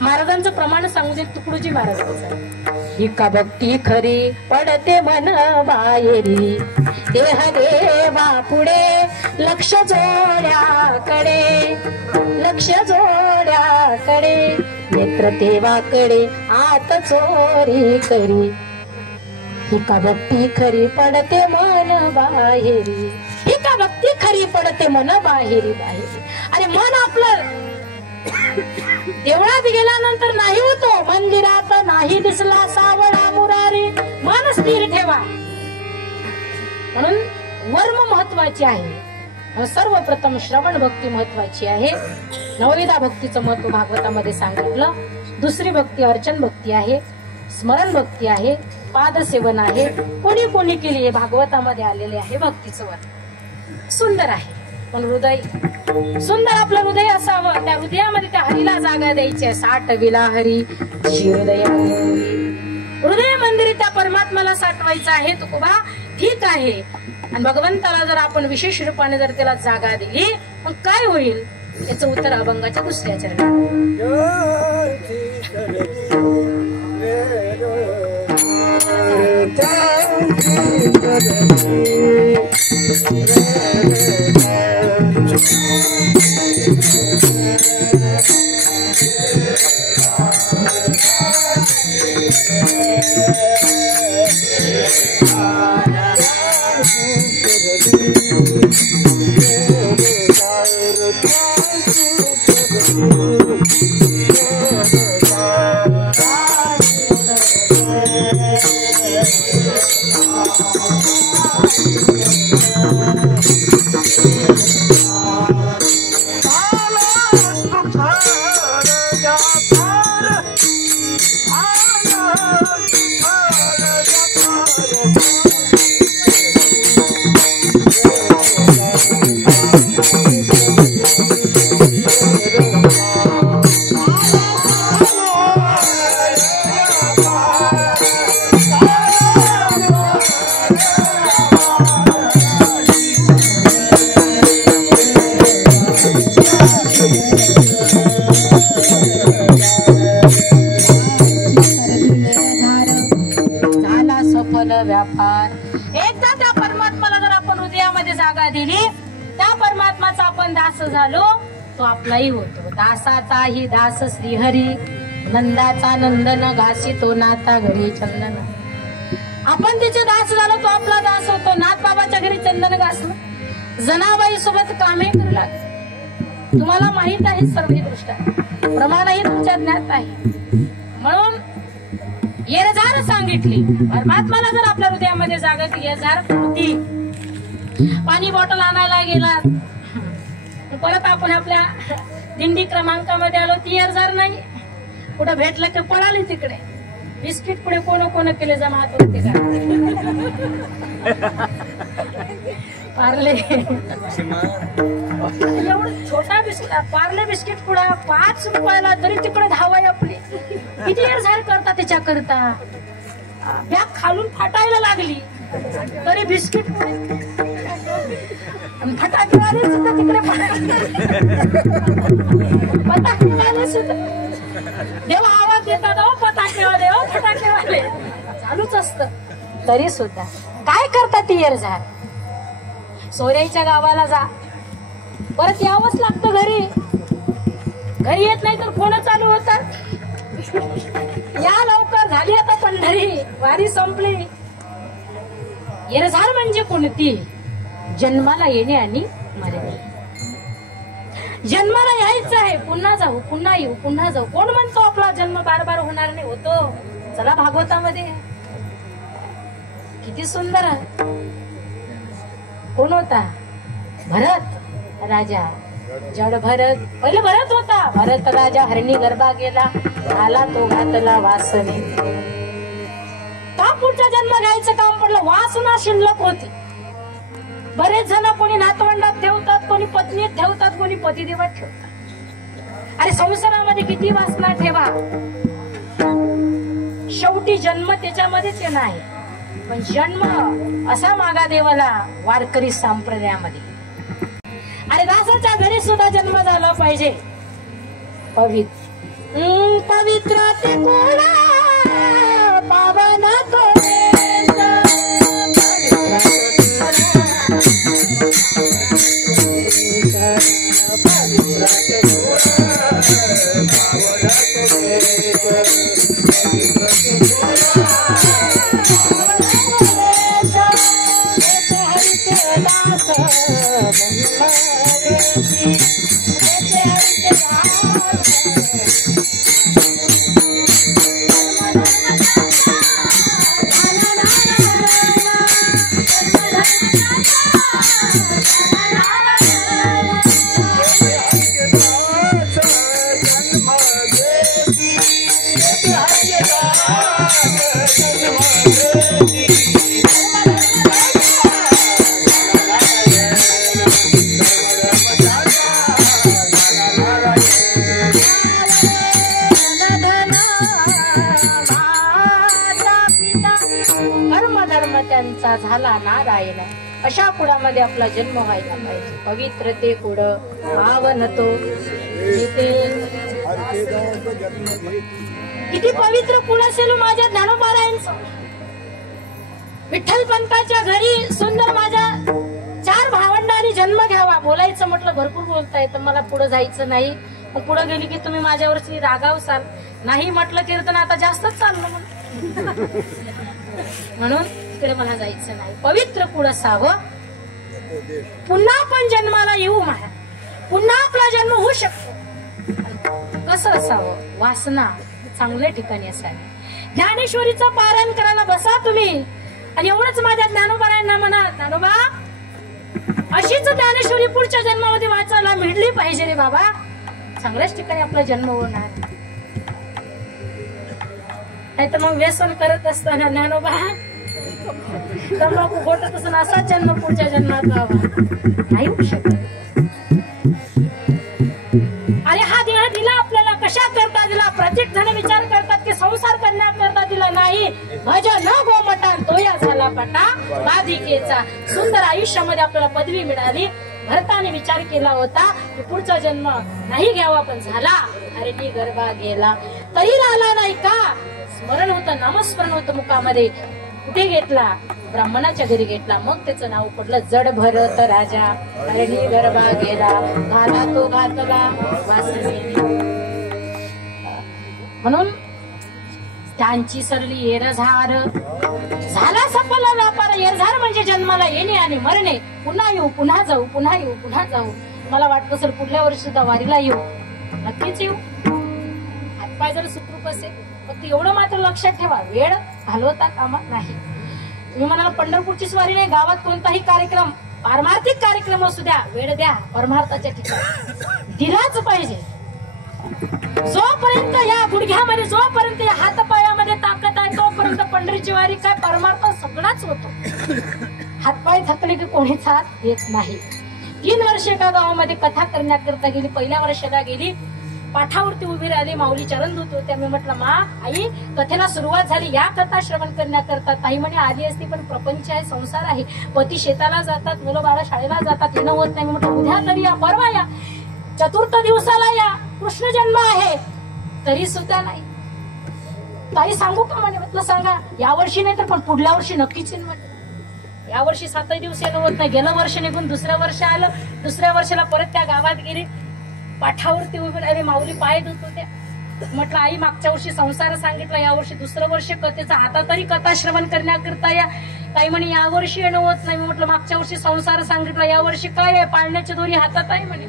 महाराजांचं प्रमाण सांगू दे, तुकडोजी महाराजांचं. ही का भक्ती खरी पडते मन बाहेरी, देह देवा पुढे लक्ष जोड्याकडे, लक्ष जोड्याकडे, नेत्र देवाकडे आत चोरी करी. ही का भक्ती खरी पडते मन बाहेरी, ही का भक्ती खरी पडते मन बाहेरी बाहेरी. अरे मन आपलं देवळात गेल्यानंतर नाही होतो, मंदिरात नाही दिसला सावळा मुरारी. मन स्थिर ठेवा. म्हणून वर्म महत्वाची आहे. सर्वप्रथम श्रवण भक्ती महत्वाची आहे. नवविधा भक्तीचं महत्व भागवतामध्ये सांगितलं. दुसरी भक्ती अर्चन भक्ती आहे, स्मरण भक्ती आहे, पादसेवन आहे. कोणी कोणी केली हे भागवतामध्ये आलेले आहे. भक्तीचं वर्णन सुंदर आहे, पण हृदय सुंदर आपलं हृदय असावं. त्या हृदयामध्ये त्या हरीला जागा द्यायची आहे. 60 विला हरी हृदय, हृदय मंदिरी त्या परमात्म्याला साठवायचं आहे. तुकोबा, ठीक आहे. आणि भगवंताला जर आपण विशेष रूपाने जर त्याला जागा दिली, मग काय होईल? याचं उत्तर अभंगाच्या दुसऱ्या चरणात. पार. एकदा त्या परमात्म्याला जर आपण हृदयामध्ये जागा दिली, त्या परमात्माचा आपण दास झालो, तो आपलाही होतो. दासाचाही दास श्रीहरी, नंदाचा नंदन घासी तो नाता घरी चंदन. आपण तिचे दास झालो, तो आपला दास होतो. नाथ बाबाच्या घरी चंदन घासलं, जनाबाई सोबत कामे करू लागले. तुम्हाला माहित आहे सर्व ही दृष्ट प्रमाणही तुमच्या ज्ञात आहे. म्हणून येरझार सांगितली. परमात्माला जर आपल्या हृदयामध्ये जागा दिली, येरझार कृती. पाणी बॉटल आणायला गेला, परत आपण आपल्या दिंडी क्रमांकामध्ये आलो, ती येरझार नाही. कुठं भेटलं की पळाली तिकडे. बिस्किट पुढे कोण कोण केले जमा होते का? पार्ले एवढं छोटा बिस्किट, पार्ले बिस्किट पुढा 5 रुपयाला, तरी तिकडे धावाय आपली. किती येरझार करता त्याच्या करता. बॅग खालून फाटायला लागली तरी बिस्किट फटाकेवाले सुद्धा तिकडे फटाकेवाले सुद्धा देवा आवाज देतात, ओ फटाकेवाले, ओ फटाकेवाले चालूच असत. तरी सुद्धा काय करतात ती येरझार. सोऱ्याच्या गावाला जा, परत यावंच लागतं घरी. घरी येत नाही तर फोन चालू होतात, या लवकर, झाली आता पंढरी, वारी संपली. येरझार म्हणजे कोणती? जन्माला येणे आणि मरणे. जन्माला यायचं आहे, पुन्हा जाऊ, पुन्हा येऊ, पुन्हा जाऊ. कोण म्हणतो आपला जन्म बार बार होणार नाही? होतो. चला भागवतामध्ये किती सुंदर आहे. कोण होता? भरत राजा. जड भरत, पहिले भरत होता. भरत राजा हरणी गरबा गेला, आला तो घातला वासने. का पुढचा जन्म घ्यायचं काम पडलं? वासना शिल्लक होती. बरेच जण कोणी नातवंडात ठेवतात, कोणी पत्नीत ठेवतात, कोणी पतिदेवात ठेवतात. अरे संसारामध्ये किती वासना ठेवा, शेवटी जन्म त्याच्यामध्येच येणार आहे. पण जन्म असा मागा देवाला वारकरी संप्रदायामध्ये. आणि दासाच्या घरी सुद्धा जन्म झाला पाहिजे. पवित्र ते कोणा पावन तो झाला नारायण. अशा कुळामध्ये आपला जन्म व्हायला पाहिजे. पवित्र ते कुळ पावन तो. किती पवित्र कुळ असेल माझ्या ज्ञानोबारायांचं. विठ्ठल पंताच्या घरी सुंदर माझ्या 4 भावंडांनी जन्म घ्यावा. बोलायचं म्हटलं भरपूर बोलता येतं, मला पुढे जायचं नाही. पुढे गेली की तुम्ही माझ्यावरची रागावसाल. नाही म्हटलं कीर्तन आता जास्तच चाललं म्हणून तिकडे मला जायचं नाही. पवित्र कुळ असावं. पुन्हा पण जन्माला येऊ मला, पुन्हा आपला जन्म होऊ शकतो. कसं असावं? वासना चांगल्या ठिकाणी असावी. ज्ञानेश्वरीचं पारायण करायला बसा तुम्ही, आणि एवढंच माझ्या ज्ञानोबारायांना म्हणा, ज्ञानोबा अशीच ज्ञानेश्वरी पुढच्या जन्मामध्ये वाचायला मिळली पाहिजे रे बाबा, चांगल्याच ठिकाणी आपला जन्म होणार. नाही तर मग व्यसन करत असताना ज्ञानोबा तंबाखू बोटत असताना असाच जन्म पुढच्या जन्मात व्हावा, नाही होऊ शकत. अरे हा देह दिला आपल्याला कशा करता दिला? प्रत्येक जण विचार करतात की संसार करण्याकरता दिला. नाही, भजन गोमटान तोया झाला पटा बाधिकेचा. सुंदर आयुष्यामध्ये आपल्याला पदवी मिळाली. भरताने विचार केला होता की पुढचा जन्म नाही घ्यावा, पण झाला. हरणी गरबा गेला तरी आला नाही का? स्मरण होतं, नामस्मरण होतं मुखामध्ये. कुठे घेतला? ब्राह्मणाच्या घरी घेतला. मग त्याचं नाव पडलं जड भरत राजा. हरणी गरबा गेला घाला तो घातला वासनेने. म्हणून त्यांची सरली येरझार झाला सफल व्यापार. येरझार म्हणजे जन्माला येणे आणि मरणे. पुन्हा येऊ पुन्हा जाऊ पुन्हा येऊ पुन्हा जाऊ. मला वाटतं सर पुढल्या वर्षी सुद्धा वारीला येऊ. नक्कीच येऊ. हातपाय जर सुखरूप असेल. फक्त एवढं मात्र लक्षात ठेवा, वेळ घालवता कामा नाही. तुम्ही म्हणाला पंढरपूरची स्वारी नाही, गावात कोणताही कार्यक्रम पारमार्थिक कार्यक्रम असू द्या, वेळ द्या परमार्थाच्या ठिकाणी दिलाच पाहिजे. जोपर्यंत या गुडघ्यामध्ये जोपर्यंत या हातपायामध्ये ताकद आहे तोपर्यंत पंढरीची वारी काय परमार्थ सगळाच होतो. हातपाय थकले की कोणीच हात येत नाही. 3 वर्ष एका गावामध्ये कथा करण्याकरता गेली. पहिल्या वर्षाला गेली, पाठावरती उभी राहिली, माऊली चरण धुत होत्या. मी म्हटलं मा आई कथेला सुरुवात झाली, या कथा श्रवण करण्याकरता. ताई म्हणे आली असती पण प्रपंच आहे, संसार आहे, पती शेताला जातात, मुलं बाळा शाळेला जातात, येणं होत नाही. मी म्हटलं उद्या तरी या, परवा या, चतुर्थ दिवसाला या, कृष्ण जन्म आहे. तरी सुद्धा नाही. ताई सांगू का म्हणे. म्हटलं सांगा. या वर्षी नाही तर पण पुढल्या वर्षी नक्कीच येईन म्हणे. या वर्षी 7 दिवस येणं होत नाही. गेलं वर्ष निघून दुसऱ्या वर्ष आलं. दुसऱ्या वर्षाला परत त्या गावात गेली, पाठावरती उभी राहिली, माऊली पाय धुत होत्या. म्हटलं आई मागच्या वर्षी संसार सांगितला, या वर्षी दुसरं वर्ष कथेचा, आता तरी कथा श्रवण करण्याकरता या. ताई म्हणे या वर्षी येणं होत नाही. म्हटलं मागच्या वर्षी संसार सांगितला, या वर्षी काय आहे, पाळण्याची दोरी हातात आहे म्हणे.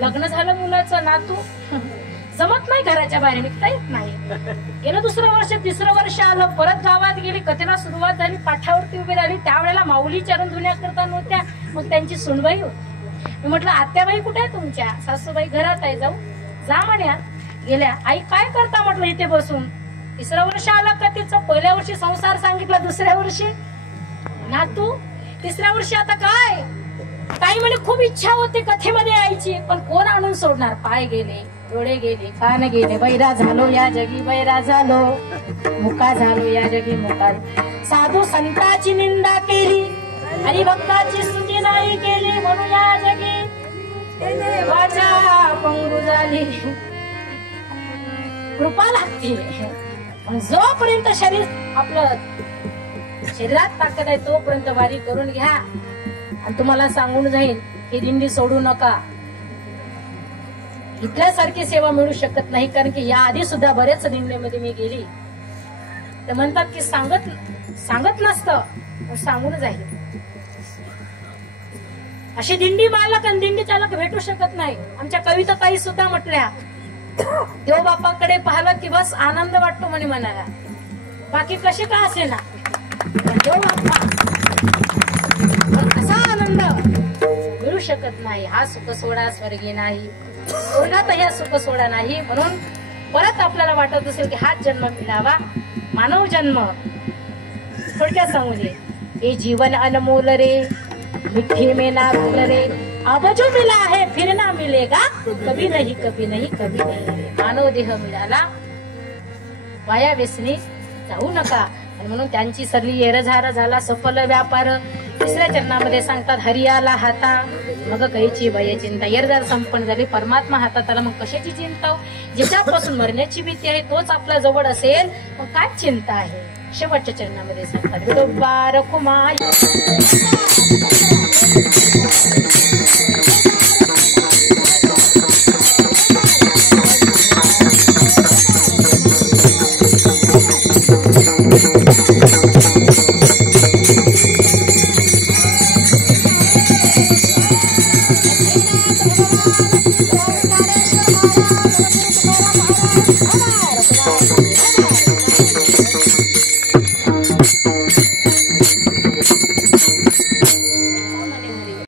लग्न झालं, मुलाचं नातू, जमत नाही, घराच्या बाहेर निघता येत नाही. गेलं दुसरं वर्ष, तिसरं वर्ष आलं, परत गावात गेली, कथेला सुरुवात झाली, पाठावरती उभी राहिली. त्यावेळेला माऊली चरण धुण्याकरता नव्हत्या, मग त्यांची सुनबाई होती. मी म्हटलं आत्याबाई कुठे आहे तुमच्या? सासूबाई घरात आहे, जाऊ जा म्हण्या. गेल्या. आई काय करता म्हटलं इथे बसून. 3रं वर्ष आलं का तिचं. पहिल्या वर्षी संसार सांगितला, दुसऱ्या वर्षी नातू, 3ऱ्या वर्षी आता काय. ताई म्हणे खूप इच्छा होती कथेमध्ये यायची, पण कोण आणून सोडणार. पाय गेले, डोळे गेले, कान गेले, बैरा झालो या जगी बैरा झालो, मुका झालो या जगी मुका. साधू संताची निंदा केली, हरिभक्ताची स्तुती नाही केली, म्हणून या जगी देवाच्या पंगू झाली. कृपा लागते. पण जोपर्यंत शरीर आपलं शरीरात ताकद आहे तोपर्यंत वारी करून घ्या. आणि तुम्हाला सांगून जाईल ही दिंडी सोडू नका. इथल्यासारखी सेवा मिळू शकत नाही. कारण की या आधी सुद्धा बऱ्याच दिंडीमध्ये मी गेली, ते म्हणतात की सांगत नसतं पण सांगून जाईल. अशी दिंडी मालक आणि दिंडी चालक भेटू शकत नाही. आमच्या कविता ताई सुद्धा म्हटल्या, देव बापाकडे पाहिलं की बस आनंद वाटतो म्हणे मनाला, बाकी कसे का असे ना, देव बाप्पा असा आनंद मिळू शकत नाही. हा सुख सोडा स्वर्गी नाही, स्वर्गात हा सुख सोडा नाही. म्हणून परत आपल्याला वाटत असेल की हाच जन्म मिळावा, मानव जन्म. थोडक्यात सांगू दे, हे जीवन अनमोल रे, मिठ्ठी में ना भूल रे, अब जो मिला है फिर ना मिलेगा, कभी नहीं कभी नहीं कभी नहीं. मानव देह मिळाला, वाया व्यसनी जाऊ नका. आणि म्हणून त्यांची सरली येरझार झाला सफल व्यापार. 3ऱ्या चरणामध्ये सांगतात हरियाला हाता मग कैची भय चिंता. येरझार संपन्न झाली, परमात्मा हातात आला, मग कशाची चिंता. ज्याच्यापासून मरण्याची भीती आहे तोच आपल्या जवळ असेल, मग काय चिंता आहे. शेवटच्या चरणामध्ये सांगतात विडोबा रखुमाई.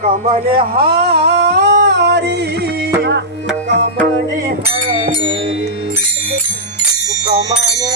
कमले हारी कमले हरी कमले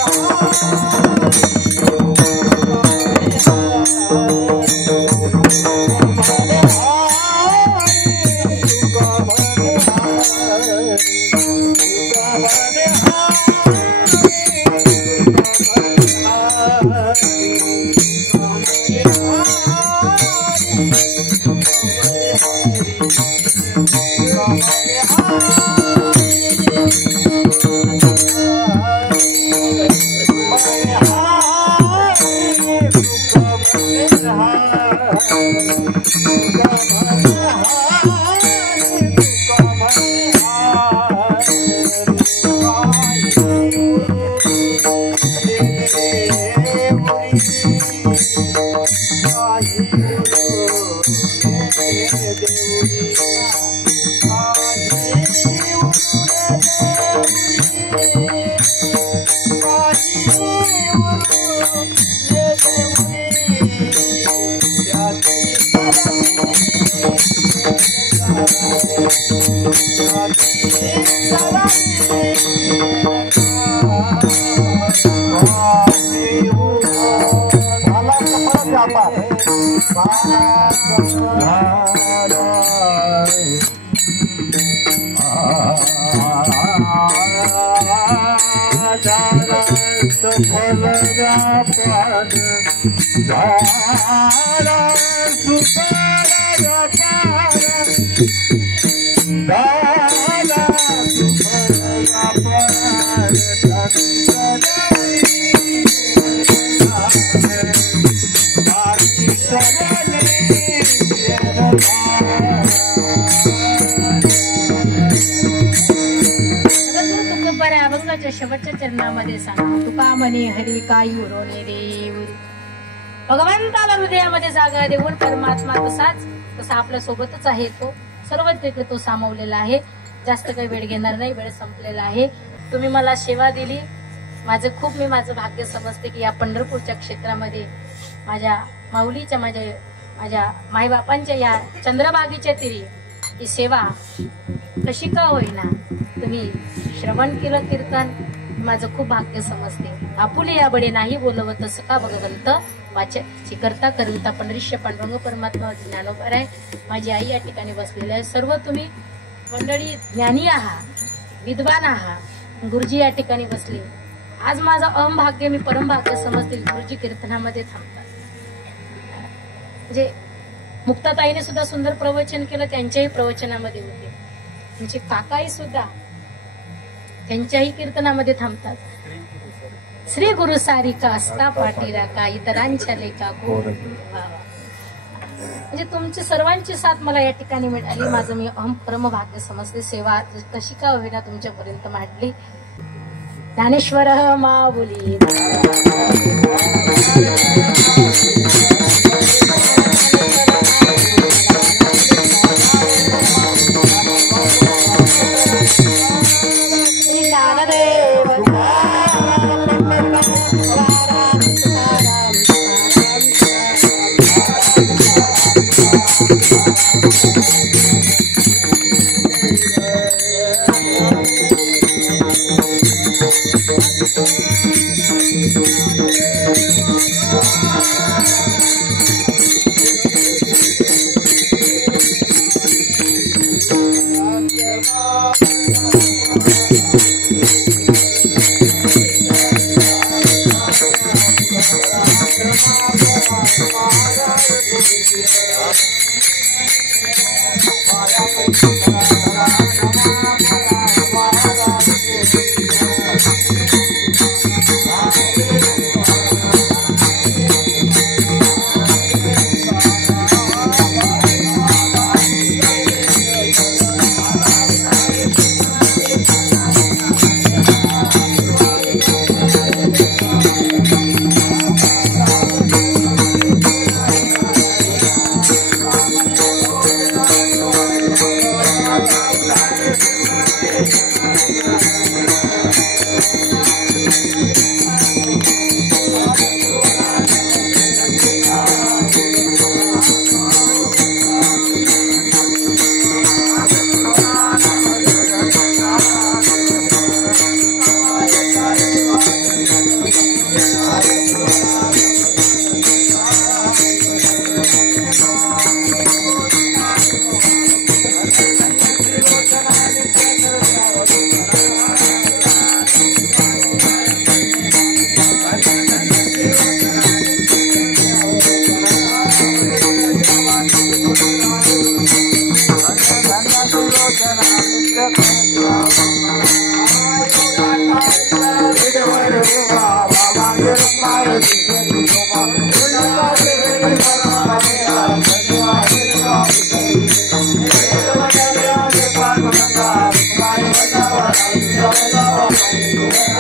शेवटच्या चरणामध्ये सांगा तुका म्हणे हरी काही उरवणे देव भगवंताला हृदयामध्ये जागा देऊन परमात्मा तसा आपल्या सोबतच आहे. तो सर्वच तिथे तो सामावलेला आहे. जास्त काही वेळ घेणार नाही, वेळ संपलेला आहे. तुम्ही मला सेवा दिली, मी माझं भाग्य समजते की या पंढरपूरच्या क्षेत्रामध्ये माझ्या माऊलीच्या माझ्या माईबापांच्या या चंद्रभागेच्या तीरी ही सेवा कशी का होईना तुम्ही श्रवण केलं कीर्तन, माझं खूप भाग्य समजते. आपुले या बडे नाही बोलवत सका भगवंत वाची करता करिता पंढरीश पांडुरंग परमात्मा ज्ञानोबर आहे. माझी आई या ठिकाणी बसलेली आहे. सर्व तुम्ही मंडळी ज्ञानी आहात, विद्वान आहात. गुरुजी या ठिकाणी बसले. आज माझं अहमभाग्य मी परमभाग्य समजते. गुरुजी कीर्तनामध्ये थांबतात. म्हणजे मुक्ताताईने सुद्धा सुंदर प्रवचन केलं, त्यांच्याही प्रवचनामध्ये होते. त्यांचे काकाही सुद्धा त्यांच्याही कीर्तनामध्ये थांबतात. श्री गुरु सारिका असता पाटीरा का इतरांच्या लेखा गोड. म्हणजे तुमची सर्वांची साथ मला या ठिकाणी मिळाली. माझं मी परम भाग्य समजते. सेवा कशी का होईना तुमच्यापर्यंत मांडली. ज्ञानेश्वर माऊली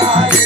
Bye.